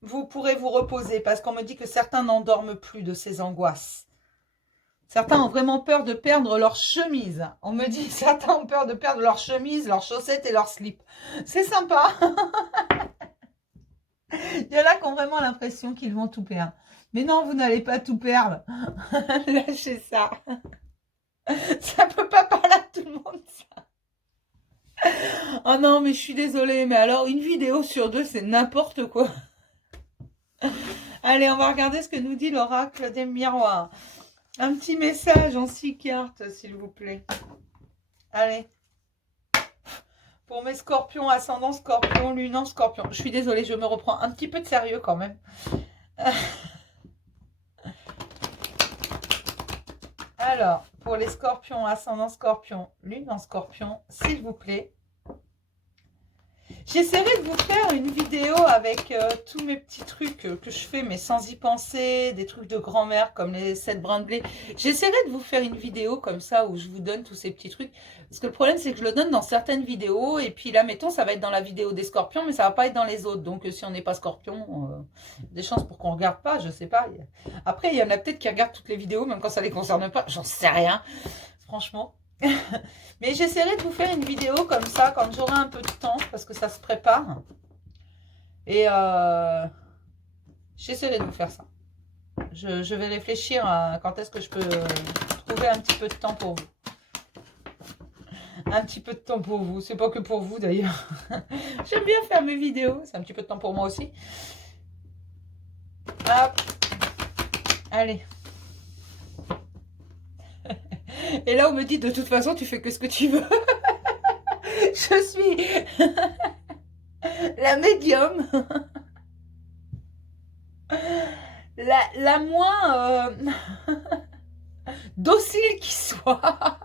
vous pourrez vous reposer parce qu'on me dit que certains n'endorment plus de ces angoisses. Certains ont vraiment peur de perdre leur chemise. On me dit certains ont peur de perdre leur chemise, leurs chaussettes et leurs slips. C'est sympa. Il y en a qui ont vraiment l'impression qu'ils vont tout perdre. Mais non, vous n'allez pas tout perdre. Lâchez ça. Ça peut pas parler à tout le monde, ça. Oh non, mais je suis désolée. Mais alors, une vidéo sur 2, c'est n'importe quoi. Allez, on va regarder ce que nous dit l'oracle des miroirs. Un petit message en 6 cartes, s'il vous plaît. Allez. Pour mes scorpions, ascendant scorpion, lune en scorpion. Je suis désolée, je me reprends un petit peu de sérieux quand même. Alors, pour les scorpions, ascendant scorpion, lune en scorpion, s'il vous plaît. J'essaierai de vous faire une vidéo avec tous mes petits trucs que je fais, mais sans y penser, des trucs de grand-mère comme les 7 brins de blé. J'essaierai de vous faire une vidéo comme ça où je vous donne tous ces petits trucs. Parce que le problème, c'est que je le donne dans certaines vidéos. Et puis là, mettons, ça va être dans la vidéo des scorpions, mais ça va pas être dans les autres. Donc, si on n'est pas scorpion, des chances pour qu'on regarde pas, je sais pas. Après, il y en a peut-être qui regardent toutes les vidéos, même quand ça les concerne pas. J'en sais rien, franchement. Mais j'essaierai de vous faire une vidéo comme ça quand j'aurai un peu de temps parce que ça se prépare. Et j'essaierai de vous faire ça. Je vais réfléchir à quand est-ce que je peux trouver un petit peu de temps pour vous. Un petit peu de temps pour vous. C'est pas que pour vous d'ailleurs. J'aime bien faire mes vidéos. C'est un petit peu de temps pour moi aussi. Hop. Allez. Et là, on me dit, de toute façon, tu fais que ce que tu veux. Je suis la médium. La moins docile qui soit.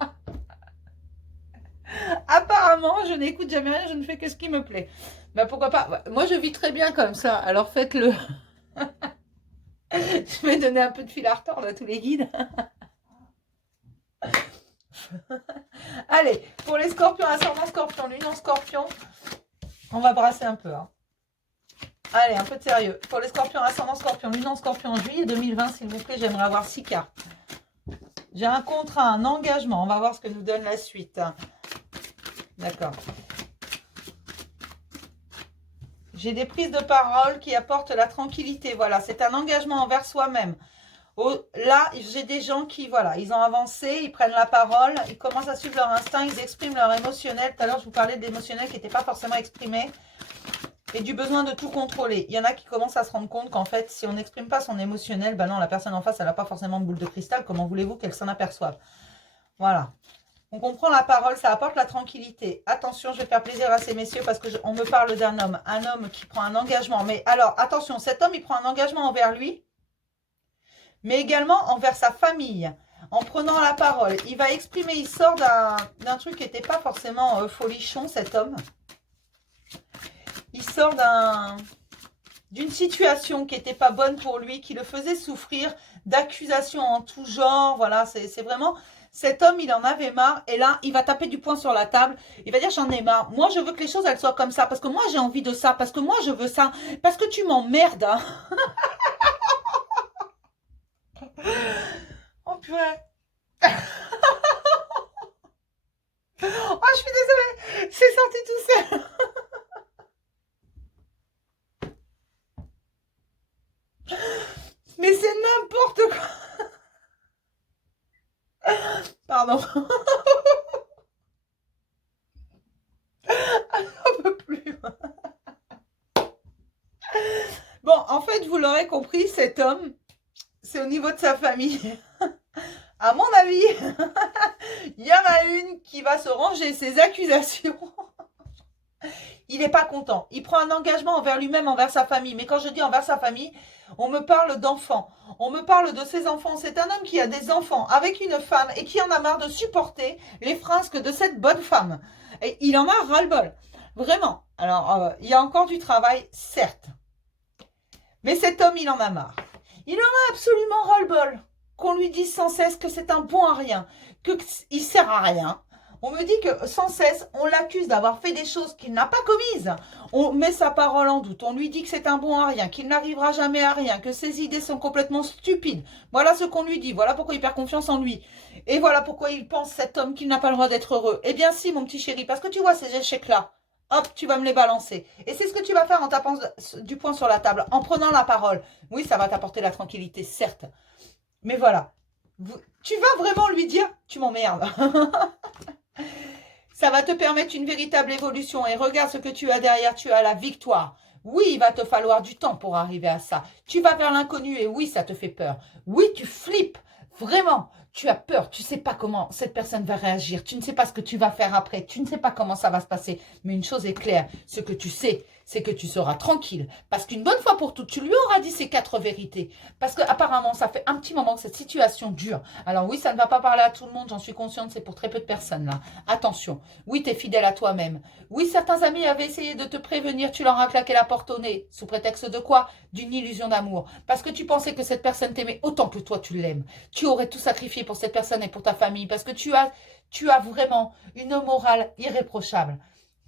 Apparemment, je n'écoute jamais rien, je ne fais que ce qui me plaît. Bah pourquoi pas. Ouais, moi, je vis très bien comme ça. Alors faites-le. Je vais donner un peu de fil à retordre à tous les guides. Allez, pour les scorpions, ascendant scorpion, lune en scorpion, on va brasser un peu. Hein. Allez, un peu de sérieux. Pour les scorpions, ascendant scorpion, lune en scorpion, en juillet 2020, s'il vous plaît, j'aimerais avoir 6 cartes. J'ai un contrat, un engagement. On va voir ce que nous donne la suite. D'accord. J'ai des prises de parole qui apportent la tranquillité. Voilà, c'est un engagement envers soi-même. Là, j'ai des gens qui, voilà, ils ont avancé, ils prennent la parole, ils commencent à suivre leur instinct, ils expriment leur émotionnel. Tout à l'heure, je vous parlais de l'émotionnel qui n'était pas forcément exprimé et du besoin de tout contrôler. Il y en a qui commencent à se rendre compte qu'en fait, si on n'exprime pas son émotionnel, ben non, la personne en face, elle n'a pas forcément de boule de cristal. Comment voulez-vous qu'elle s'en aperçoive? Voilà. On comprend la parole, ça apporte la tranquillité. Attention, je vais faire plaisir à ces messieurs parce qu'on me parle d'un homme. Un homme qui prend un engagement. Mais alors, attention, cet homme, il prend un engagement envers lui, mais également envers sa famille. En prenant la parole, il va exprimer, il sort d'un truc qui n'était pas forcément folichon, cet homme. Il sort d'une situation qui n'était pas bonne pour lui, qui le faisait souffrir, d'accusations en tout genre. Voilà, c'est vraiment... Cet homme, il en avait marre. Et là, il va taper du poing sur la table. Il va dire, j'en ai marre. Moi, je veux que les choses, elles soient comme ça. Parce que moi, j'ai envie de ça. Parce que moi, je veux ça. Parce que tu m'emmerdes. Hein. Oh, purée. Oh, je suis désolée. C'est sorti tout seul. Mais c'est n'importe quoi. Pardon. On peut plus. Bon, en fait, vous l'aurez compris, cet homme, c'est au niveau de sa famille. À mon avis, il y en a une qui va se ranger ses accusations. Il n'est pas content. Il prend un engagement envers lui-même, envers sa famille. Mais quand je dis envers sa famille, on me parle d'enfants. On me parle de ses enfants. C'est un homme qui a des enfants avec une femme et qui en a marre de supporter les frasques de cette bonne femme. Et il en a ras-le-bol. Vraiment. Alors, il y a encore du travail, certes. Mais cet homme, il en a marre. Il en a absolument ras-le-bol. Qu'on lui dise sans cesse que c'est un bon à rien, qu'il sert à rien. On me dit que sans cesse, on l'accuse d'avoir fait des choses qu'il n'a pas commises. On met sa parole en doute. On lui dit que c'est un bon à rien, qu'il n'arrivera jamais à rien, que ses idées sont complètement stupides. Voilà ce qu'on lui dit. Voilà pourquoi il perd confiance en lui. Et voilà pourquoi il pense, cet homme, qu'il n'a pas le droit d'être heureux. Eh bien si, mon petit chéri, parce que tu vois ces échecs-là. Hop, tu vas me les balancer. Et c'est ce que tu vas faire en tapant du poing sur la table, en prenant la parole. Oui, ça va t'apporter la tranquillité, certes. Mais voilà. Tu vas vraiment lui dire, tu m'emmerdes. Ça va te permettre une véritable évolution. Et regarde ce que tu as derrière, tu as la victoire. Oui, il va te falloir du temps pour arriver à ça. Tu vas vers l'inconnu et oui, ça te fait peur. Oui, tu flippes. Vraiment, tu as peur. Tu ne sais pas comment cette personne va réagir. Tu ne sais pas ce que tu vas faire après. Tu ne sais pas comment ça va se passer. Mais une chose est claire, ce que tu sais, c'est que tu seras tranquille. Parce qu'une bonne fois pour toutes, tu lui auras dit ces 4 vérités. Parce qu'apparemment, ça fait un petit moment que cette situation dure. Alors oui, ça ne va pas parler à tout le monde, j'en suis consciente, c'est pour très peu de personnes là. Attention, oui, tu es fidèle à toi-même. Oui, certains amis avaient essayé de te prévenir, tu leur as claqué la porte au nez. Sous prétexte de quoi? D'une illusion d'amour. Parce que tu pensais que cette personne t'aimait autant que toi tu l'aimes. Tu aurais tout sacrifié pour cette personne et pour ta famille. Parce que tu as vraiment une morale irréprochable.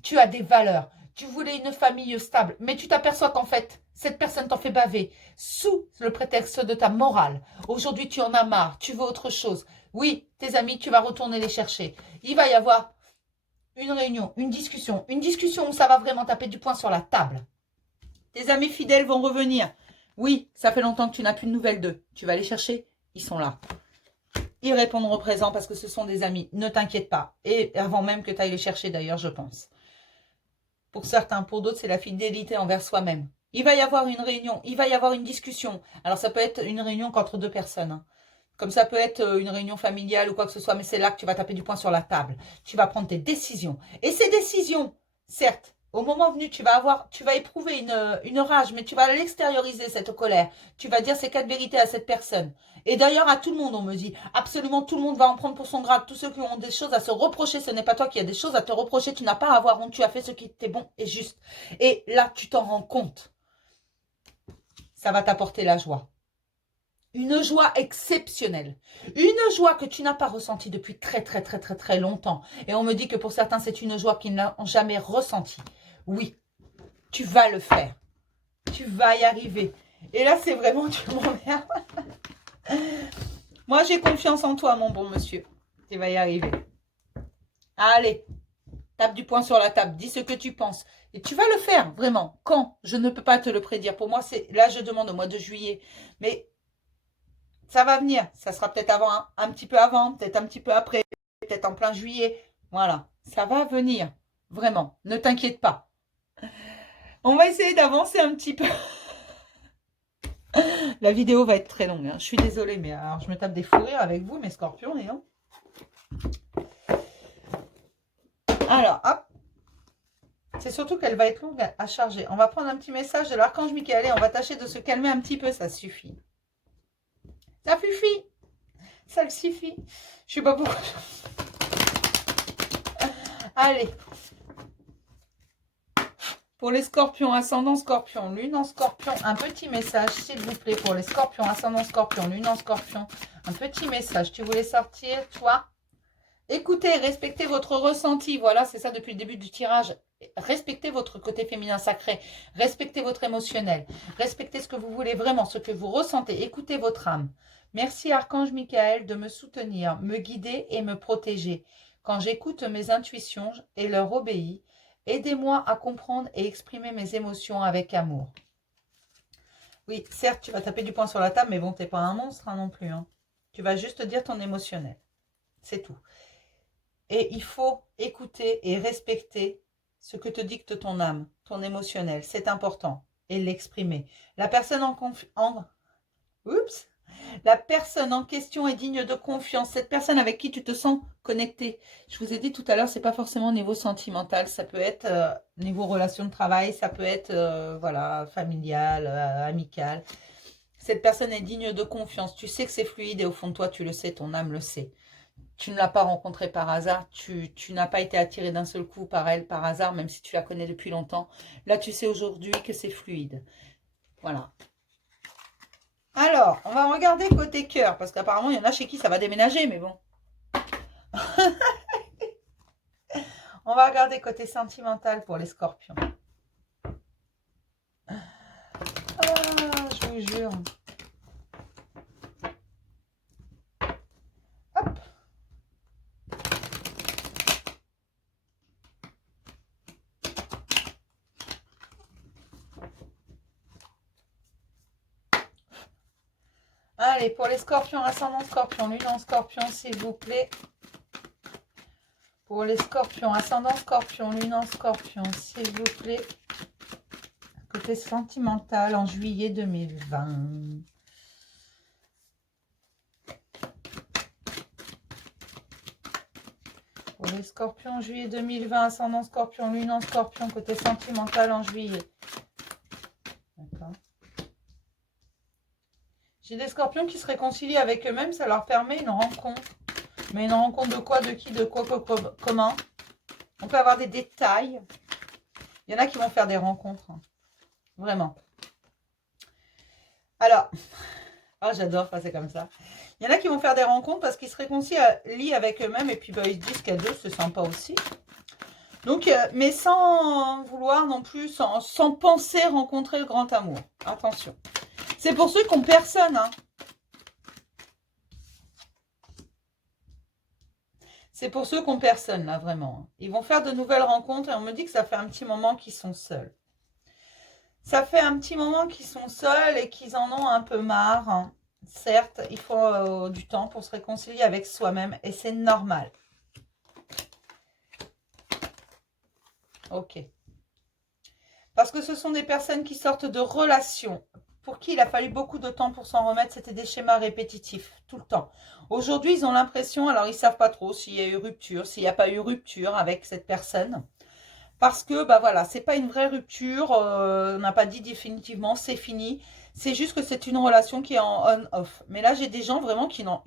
Tu as des valeurs. Tu voulais une famille stable, mais tu t'aperçois qu'en fait, cette personne t'en fait baver sous le prétexte de ta morale. Aujourd'hui, tu en as marre, tu veux autre chose. Oui, tes amis, tu vas retourner les chercher. Il va y avoir une réunion, une discussion où ça va vraiment taper du poing sur la table. Tes amis fidèles vont revenir. Oui, ça fait longtemps que tu n'as plus de nouvelles d'eux. Tu vas les chercher, ils sont là. Ils répondront au présent parce que ce sont des amis. Ne t'inquiète pas. Et avant même que tu ailles les chercher d'ailleurs, je pense. Pour certains, pour d'autres, c'est la fidélité envers soi-même. Il va y avoir une réunion, il va y avoir une discussion. Alors, ça peut être une réunion qu'entre 2 personnes. Hein. Comme ça peut être une réunion familiale ou quoi que ce soit, mais c'est là que tu vas taper du poing sur la table. Tu vas prendre tes décisions. Et ces décisions, certes, Au moment venu, tu vas éprouver une rage, mais tu vas l'extérioriser, cette colère. Tu vas dire ces 4 vérités à cette personne. Et d'ailleurs, à tout le monde, on me dit, absolument tout le monde va en prendre pour son grade. Tous ceux qui ont des choses à se reprocher, ce n'est pas toi qui as des choses à te reprocher. Tu n'as pas à avoir honte, tu as fait ce qui était bon et juste. Et là, tu t'en rends compte. Ça va t'apporter la joie. Une joie exceptionnelle. Une joie que tu n'as pas ressentie depuis très, très, très, très, très longtemps. Et on me dit que pour certains, c'est une joie qu'ils n'ont jamais ressentie. Oui, tu vas le faire. Tu vas y arriver. Et là, c'est vraiment, tu m'emmerdes. Moi, j'ai confiance en toi, mon bon monsieur. Tu vas y arriver. Allez, tape du poing sur la table. Dis ce que tu penses. Et tu vas le faire, vraiment. Quand? Je ne peux pas te le prédire. Pour moi, c'est là, je demande au mois de juillet. Mais ça va venir. Ça sera peut-être avant, un petit peu avant, peut-être un petit peu après, peut-être en plein juillet. Voilà. Ça va venir. Vraiment. Ne t'inquiète pas. On va essayer d'avancer un petit peu. La vidéo va être très longue. Hein. Je suis désolée, mais alors je me tape des fous rires avec vous, mes scorpions, et non. Alors, hop. C'est surtout qu'elle va être longue à charger. On va prendre un petit message de l'archange Michael et on va tâcher de se calmer un petit peu. Ça suffit. Ça suffit. Ça le suffit. Je sais pas pourquoi. Allez. Pour les scorpions, ascendant scorpion, lune en scorpion, un petit message, s'il vous plaît, pour les scorpions, ascendant scorpion, lune en scorpion, un petit message. Tu voulais sortir, toi? Écoutez, respectez votre ressenti. Voilà, c'est ça depuis le début du tirage. Respectez votre côté féminin sacré. Respectez votre émotionnel. Respectez ce que vous voulez vraiment, ce que vous ressentez. Écoutez votre âme. Merci, Archange Michael, de me soutenir, me guider et me protéger. Quand j'écoute mes intuitions et leur obéis, aidez-moi à comprendre et exprimer mes émotions avec amour. Oui, certes, tu vas taper du poing sur la table, mais bon, tu n'es pas un monstre hein, non plus. Hein. Tu vas juste dire ton émotionnel. C'est tout. Et il faut écouter et respecter ce que te dicte ton âme, ton émotionnel. C'est important. Et l'exprimer. La personne La personne en question est digne de confiance. Cette personne avec qui tu te sens connecté. Je vous ai dit tout à l'heure, c'est pas forcément au niveau sentimental. Ça peut être niveau relation de travail. Ça peut être voilà, familial, amical. Cette personne est digne de confiance. Tu sais que c'est fluide et au fond de toi, tu le sais, ton âme le sait. Tu ne l'as pas rencontrée par hasard, tu n'as pas été attiré d'un seul coup par elle, par hasard, même si tu la connais depuis longtemps. Là, tu sais aujourd'hui que c'est fluide. Voilà. Alors, on va regarder côté cœur, parce qu'apparemment, il y en a chez qui ça va déménager, mais bon. On va regarder côté sentimental pour les scorpions. Ah, je vous jure. Hop. Allez, pour les scorpions, ascendant scorpion, lune en scorpion, s'il vous plaît. Pour les scorpions, ascendant scorpion, lune en scorpion, s'il vous plaît. Côté sentimental en juillet 2020. Pour les scorpions, juillet 2020, ascendant scorpion, lune en scorpion, côté sentimental en juillet. D'accord. J'ai des scorpions qui se réconcilient avec eux-mêmes, ça leur permet une rencontre. Mais une rencontre de quoi, de qui, de quoi, comment. On peut avoir des détails. Il y en a qui vont faire des rencontres. Hein. Vraiment. Alors, oh, j'adore passer comme ça. Il y en a qui vont faire des rencontres parce qu'ils se réconcilient avec eux-mêmes et puis bah, ils se disent qu'à deux, c'est sympa aussi. Donc, mais sans vouloir non plus, sans penser rencontrer le grand amour. Attention. C'est pour ceux qui n'ont personne. Hein. C'est pour ceux qui n'ont personne, là, vraiment. Ils vont faire de nouvelles rencontres et on me dit que ça fait un petit moment qu'ils sont seuls. Ça fait un petit moment qu'ils sont seuls et qu'ils en ont un peu marre. Hein. Certes, il faut du temps pour se réconcilier avec soi-même et c'est normal. Ok. Parce que ce sont des personnes qui sortent de relations pour qui il a fallu beaucoup de temps pour s'en remettre. C'était des schémas répétitifs, tout le temps. Aujourd'hui, ils ont l'impression, alors ils ne savent pas trop s'il y a eu rupture, s'il n'y a pas eu rupture avec cette personne. Parce que, bah voilà, c'est pas une vraie rupture. On n'a pas dit définitivement, c'est fini. C'est juste que c'est une relation qui est en on-off. Mais là, j'ai des gens vraiment qui en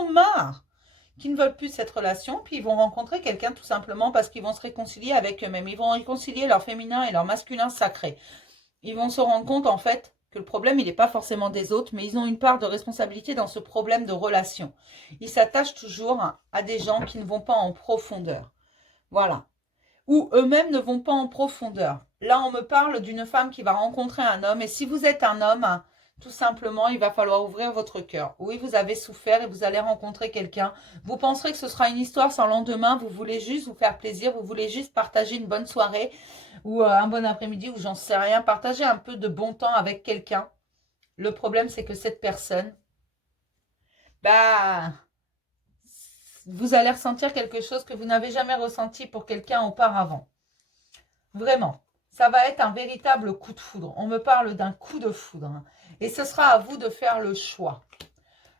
ont marre, qui ne veulent plus cette relation. Puis ils vont rencontrer quelqu'un tout simplement parce qu'ils vont se réconcilier avec eux-mêmes. Ils vont réconcilier leur féminin et leur masculin sacré. Ils vont se rendre compte, en fait, que le problème, il n'est pas forcément des autres, mais ils ont une part de responsabilité dans ce problème de relation. Ils s'attachent toujours à des gens qui ne vont pas en profondeur. Voilà. Ou eux-mêmes ne vont pas en profondeur. Là, on me parle d'une femme qui va rencontrer un homme. Et si vous êtes un homme, tout simplement, il va falloir ouvrir votre cœur. Oui, vous avez souffert et vous allez rencontrer quelqu'un. Vous penserez que ce sera une histoire sans lendemain. Vous voulez juste vous faire plaisir. Vous voulez juste partager une bonne soirée ou un bon après-midi ou j'en sais rien. Partager un peu de bon temps avec quelqu'un. Le problème, c'est que cette personne, bah, vous allez ressentir quelque chose que vous n'avez jamais ressenti pour quelqu'un auparavant. Vraiment, ça va être un véritable coup de foudre. On me parle d'un coup de foudre. Et ce sera à vous de faire le choix.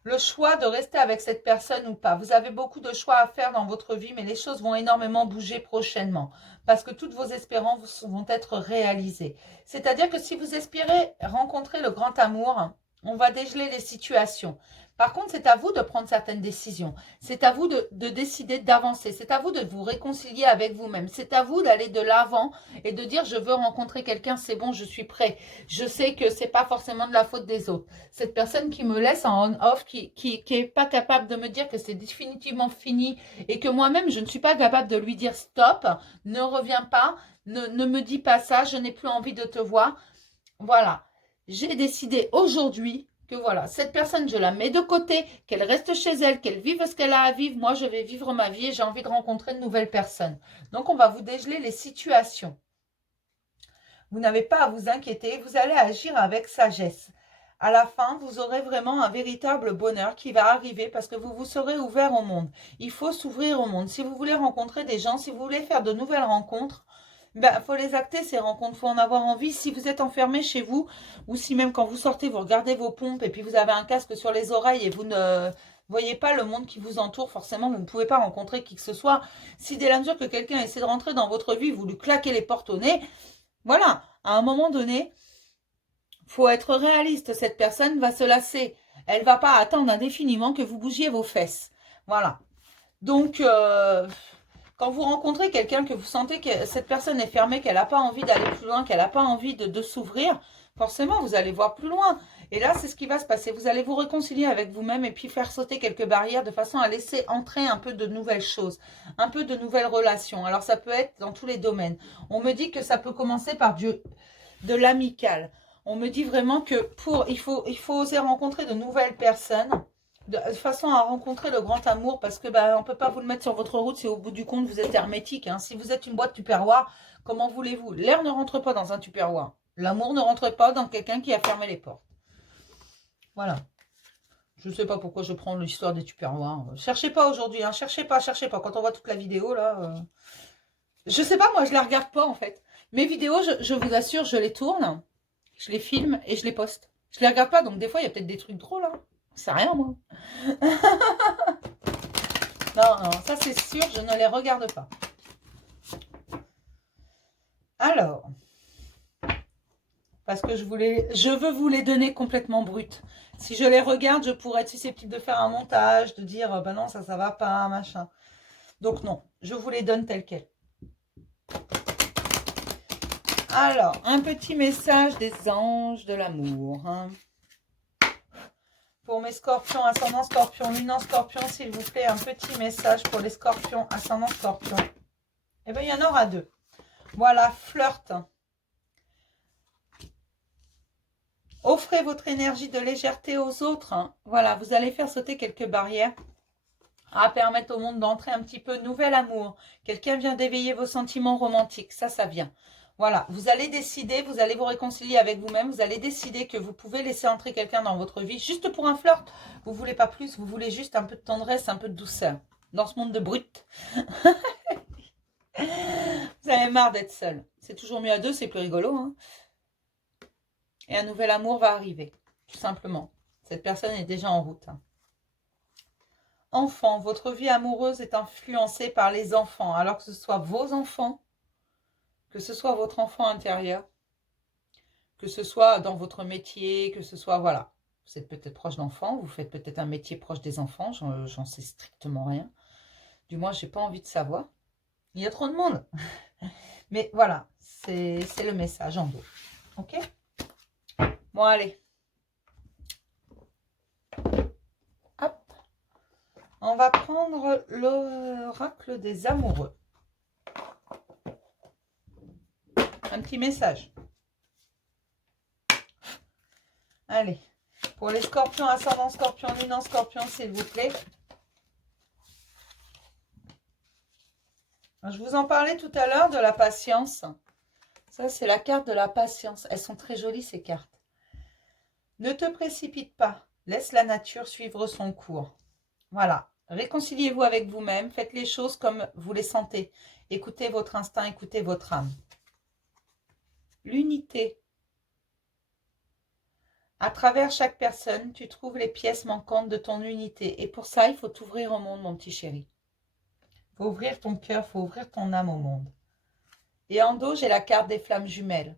Le choix de rester avec cette personne ou pas. Vous avez beaucoup de choix à faire dans votre vie, mais les choses vont énormément bouger prochainement. Parce que toutes vos espérances vont être réalisées. C'est-à-dire que si vous espérez rencontrer le grand amour, on va dégeler les situations. Par contre, c'est à vous de prendre certaines décisions. C'est à vous de décider d'avancer. C'est à vous de vous réconcilier avec vous-même. C'est à vous d'aller de l'avant et de dire « je veux rencontrer quelqu'un, c'est bon, je suis prêt. Je sais que ce n'est pas forcément de la faute des autres. » Cette personne qui me laisse en on-off, qui est pas capable de me dire que c'est définitivement fini et que moi-même, je ne suis pas capable de lui dire « stop, ne reviens pas, ne me dis pas ça, je n'ai plus envie de te voir. » Voilà. J'ai décidé aujourd'hui que voilà, cette personne, je la mets de côté, qu'elle reste chez elle, qu'elle vive ce qu'elle a à vivre. Moi, je vais vivre ma vie et j'ai envie de rencontrer de nouvelles personnes. Donc, on va vous dégeler les situations. Vous n'avez pas à vous inquiéter, vous allez agir avec sagesse. À la fin, vous aurez vraiment un véritable bonheur qui va arriver parce que vous vous serez ouvert au monde. Il faut s'ouvrir au monde. Si vous voulez rencontrer des gens, si vous voulez faire de nouvelles rencontres, ben, faut les acter, ces rencontres, il faut en avoir envie. Si vous êtes enfermé chez vous, ou si même quand vous sortez, vous regardez vos pompes et puis vous avez un casque sur les oreilles et vous ne voyez pas le monde qui vous entoure, forcément, vous ne pouvez pas rencontrer qui que ce soit. Si dès la mesure que quelqu'un essaie de rentrer dans votre vie, vous lui claquez les portes au nez, voilà, à un moment donné, il faut être réaliste. Cette personne va se lasser. Elle ne va pas attendre indéfiniment que vous bougiez vos fesses. Voilà. Donc, quand vous rencontrez quelqu'un que vous sentez que cette personne est fermée, qu'elle n'a pas envie d'aller plus loin, qu'elle n'a pas envie de s'ouvrir, forcément, vous allez voir plus loin. Et là, c'est ce qui va se passer. Vous allez vous réconcilier avec vous-même et puis faire sauter quelques barrières de façon à laisser entrer un peu de nouvelles choses, un peu de nouvelles relations. Alors, ça peut être dans tous les domaines. On me dit que ça peut commencer par de l'amical. On me dit vraiment que il faut oser rencontrer de nouvelles personnes de façon à rencontrer le grand amour parce que on ne peut pas vous le mettre sur votre route si au bout du compte vous êtes hermétique. Hein. Si vous êtes une boîte tupperware, comment voulez-vous? L'air ne rentre pas dans un tupperware. L'amour ne rentre pas dans quelqu'un qui a fermé les portes. Voilà. Je ne sais pas pourquoi je prends l'histoire des tupperwares. Cherchez pas aujourd'hui, hein. Cherchez pas. Quand on voit toute la vidéo, là... Je sais pas, moi, je la regarde pas, en fait. Mes vidéos, je vous assure, je les tourne, je les filme et je les poste. Je les regarde pas, donc des fois, il y a peut-être des trucs drôles, hein. C'est rien, moi. Non, ça c'est sûr, je ne les regarde pas. Alors, parce que je veux vous les donner complètement brutes. Si je les regarde, je pourrais être susceptible de faire un montage, de dire, ben non, ça va pas, machin. Donc non, je vous les donne telles quelles. Alors, un petit message des anges de l'amour. Hein. Pour mes scorpions, ascendant scorpion, lune en scorpion, s'il vous plaît, un petit message pour les scorpions, ascendant scorpion. Eh bien, il y en aura deux. Voilà, flirt. Offrez votre énergie de légèreté aux autres. Hein. Voilà, vous allez faire sauter quelques barrières à permettre au monde d'entrer un petit peu nouvel amour. Quelqu'un vient d'éveiller vos sentiments romantiques. Ça vient. Voilà, vous allez décider, vous allez vous réconcilier avec vous-même, vous allez décider que vous pouvez laisser entrer quelqu'un dans votre vie juste pour un flirt. Vous ne voulez pas plus, vous voulez juste un peu de tendresse, un peu de douceur. Dans ce monde de brut. Vous avez marre d'être seul. C'est toujours mieux à deux, c'est plus rigolo. Hein. Et un nouvel amour va arriver, tout simplement. Cette personne est déjà en route. Hein. Enfant, votre vie amoureuse est influencée par les enfants, alors que ce soit vos enfants que ce soit votre enfant intérieur, que ce soit dans votre métier, que ce soit, voilà, vous êtes peut-être proche d'enfants, vous faites peut-être un métier proche des enfants, j'en sais strictement rien. Du moins, j'ai pas envie de savoir. Il y a trop de monde. Mais voilà, c'est le message en dos. Ok? Bon, allez. Hop. On va prendre l'oracle des amoureux. Un petit message. Allez. Pour les scorpions, ascendant scorpion, lune en scorpion, s'il vous plaît. Je vous en parlais tout à l'heure de la patience. Ça, c'est la carte de la patience. Elles sont très jolies, ces cartes. Ne te précipite pas. Laisse la nature suivre son cours. Voilà. Réconciliez-vous avec vous-même. Faites les choses comme vous les sentez. Écoutez votre instinct, écoutez votre âme. L'unité. À travers chaque personne, tu trouves les pièces manquantes de ton unité. Et pour ça, il faut t'ouvrir au monde, mon petit chéri. Il faut ouvrir ton cœur, il faut ouvrir ton âme au monde. Et en dos, j'ai la carte des flammes jumelles.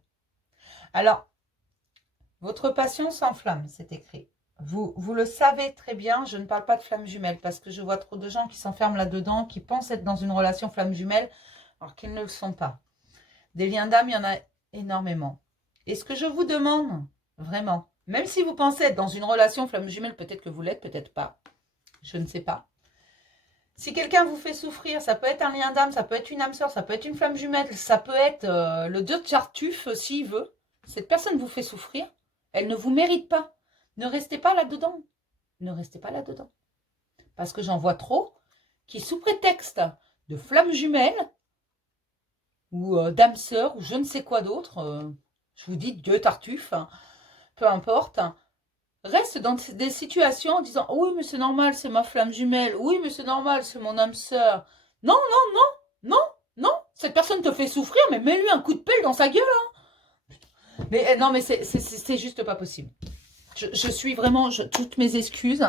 Alors, votre passion s'enflamme, c'est écrit. Vous le savez très bien, je ne parle pas de flammes jumelles parce que je vois trop de gens qui s'enferment là-dedans, qui pensent être dans une relation flamme jumelle, alors qu'ils ne le sont pas. Des liens d'âme, il y en a énormément. Et ce que je vous demande, vraiment, même si vous pensez être dans une relation flamme jumelle, peut-être que vous l'êtes, peut-être pas, je ne sais pas. Si quelqu'un vous fait souffrir, ça peut être un lien d'âme, ça peut être une âme sœur, ça peut être une flamme jumelle, ça peut être le dieu de Tartuffe s'il veut. Cette personne vous fait souffrir, elle ne vous mérite pas. Ne restez pas là-dedans. Ne restez pas là-dedans. Parce que j'en vois trop qui, sous prétexte de flamme jumelle ou d'âme sœur ou je ne sais quoi d'autre, je vous dis dieu Tartuffe, hein, peu importe, reste dans des situations en disant « Oui, mais c'est normal, c'est ma flamme jumelle. Oui, mais c'est normal, c'est mon âme sœur. » Non, non, non, non, non. Cette personne te fait souffrir, mais mets-lui un coup de pelle dans sa gueule. Hein. Mais non, mais c'est juste pas possible. Je suis vraiment... toutes mes excuses.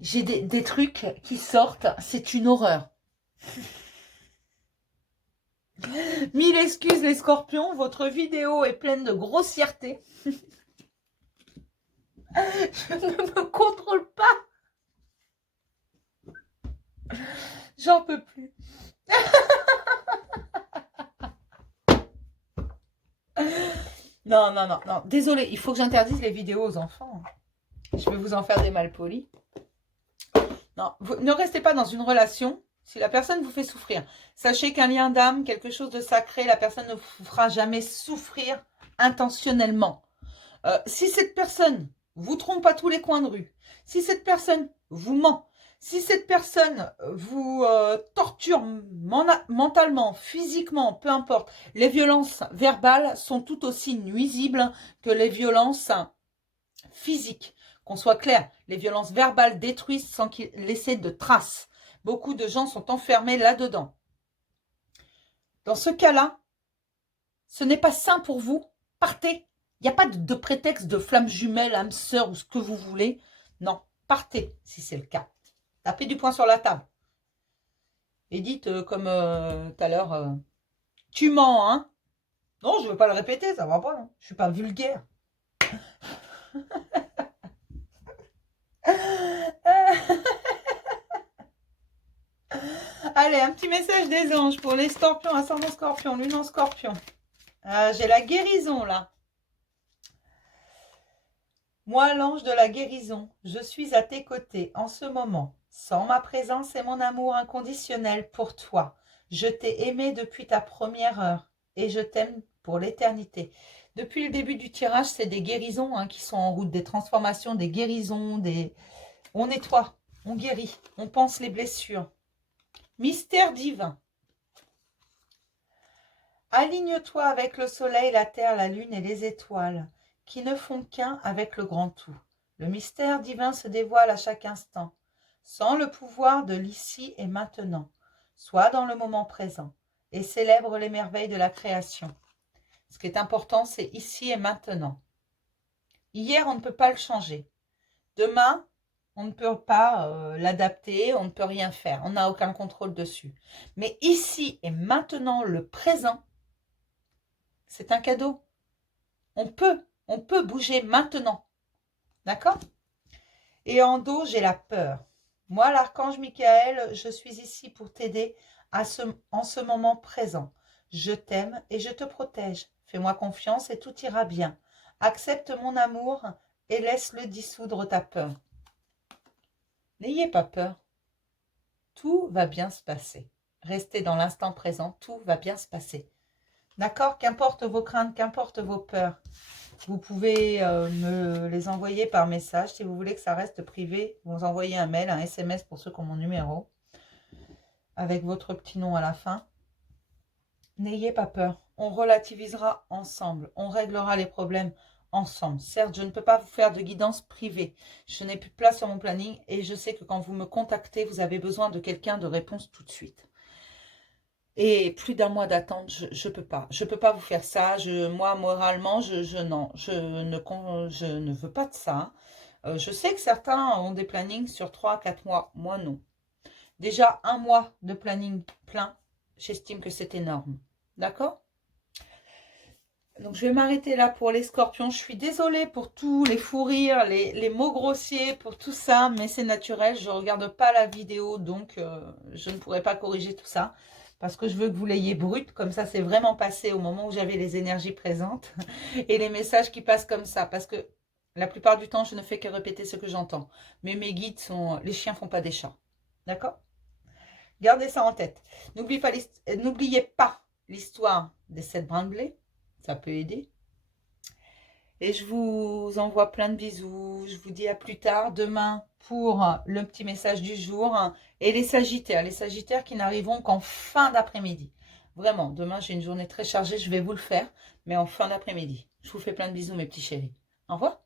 J'ai des trucs qui sortent. C'est une horreur. 1000 excuses, les scorpions. Votre vidéo est pleine de grossièreté. Je ne me contrôle pas. J'en peux plus. Non, non, non, non. Désolée, il faut que j'interdise les vidéos aux enfants. Je vais vous en faire des malpolis. Non, vous ne restez pas dans une relation si la personne vous fait souffrir. Sachez qu'un lien d'âme, quelque chose de sacré, la personne ne vous fera jamais souffrir intentionnellement. Si cette personne vous trompe à tous les coins de rue, si cette personne vous ment, si cette personne vous torture mentalement, physiquement, peu importe, les violences verbales sont tout aussi nuisibles que les violences physiques. Qu'on soit clair, les violences verbales détruisent sans laisser de traces. Beaucoup de gens sont enfermés là-dedans. Dans ce cas-là, ce n'est pas sain pour vous. Partez. Il n'y a pas de prétexte de flamme jumelle, âme sœur ou ce que vous voulez. Non, partez si c'est le cas. Tapez du poing sur la table. Et dites comme tout à l'heure, tu mens, hein? Non, je ne veux pas le répéter, ça va pas. Non. Je ne suis pas vulgaire. Allez, un petit message des anges pour les scorpions, ascendant scorpion, lune en scorpion. J'ai la guérison là. Moi, l'ange de la guérison, je suis à tes côtés en ce moment. Sans ma présence et mon amour inconditionnel pour toi. Je t'ai aimé depuis ta première heure et je t'aime pour l'éternité. Depuis le début du tirage, c'est des guérisons hein, qui sont en route, des transformations, des guérisons, on nettoie, on guérit, on pense les blessures. Mystère divin. Aligne-toi avec le soleil, la terre, la lune et les étoiles, qui ne font qu'un avec le grand tout. Le mystère divin se dévoile à chaque instant, sans le pouvoir de l'ici et maintenant. Sois dans le moment présent et célèbre les merveilles de la création. Ce qui est important, c'est ici et maintenant. Hier, on ne peut pas le changer. Demain, on ne peut pas l'adapter, on ne peut rien faire. On n'a aucun contrôle dessus. Mais ici et maintenant, le présent, C'est un cadeau. On peut bouger maintenant. D'accord? Et en dos, j'ai la peur. Moi, l'archange Michael, je suis ici pour t'aider en ce moment présent. Je t'aime et je te protège. Fais-moi confiance et tout ira bien. Accepte mon amour et laisse-le dissoudre ta peur. N'ayez pas peur. Tout va bien se passer. Restez dans l'instant présent, tout va bien se passer. D'accord? Qu'importe vos craintes, qu'importe vos peurs. Vous pouvez me les envoyer par message. Si vous voulez que ça reste privé, vous envoyez un mail, un SMS pour ceux qui ont mon numéro, avec votre petit nom à la fin. N'ayez pas peur. On relativisera ensemble. On réglera les problèmes ensemble. Certes, je ne peux pas vous faire de guidance privée. Je n'ai plus de place sur mon planning et je sais que quand vous me contactez, vous avez besoin de quelqu'un de réponse tout de suite. Et plus d'un mois d'attente, je peux pas. Je peux pas vous faire ça. Moi, moralement, non. Je ne veux pas de ça. Je sais que certains ont des plannings sur 3 à 4 mois. Moi, non. Déjà, un mois de planning plein, j'estime que c'est énorme. D'accord? Donc, je vais m'arrêter là pour les scorpions. Je suis désolée pour tous les fous rires, les mots grossiers, pour tout ça, mais c'est naturel. Je ne regarde pas la vidéo, donc je ne pourrai pas corriger tout ça. Parce que je veux que vous l'ayez brut, comme ça c'est vraiment passé au moment où j'avais les énergies présentes. Et les messages qui passent comme ça. Parce que la plupart du temps, je ne fais que répéter ce que j'entends. Mais mes guides sont... Les chiens font pas des chats. D'accord? Gardez ça en tête. N'oubliez pas l'histoire des 7 brins de blé. Ça peut aider. Et je vous envoie plein de bisous. Je vous dis à plus tard. Demain pour le petit message du jour. Et les Sagittaires qui n'arriveront qu'en fin d'après-midi. Vraiment, demain j'ai une journée très chargée. Je vais vous le faire. Mais en fin d'après-midi. Je vous fais plein de bisous mes petits chéris. Au revoir.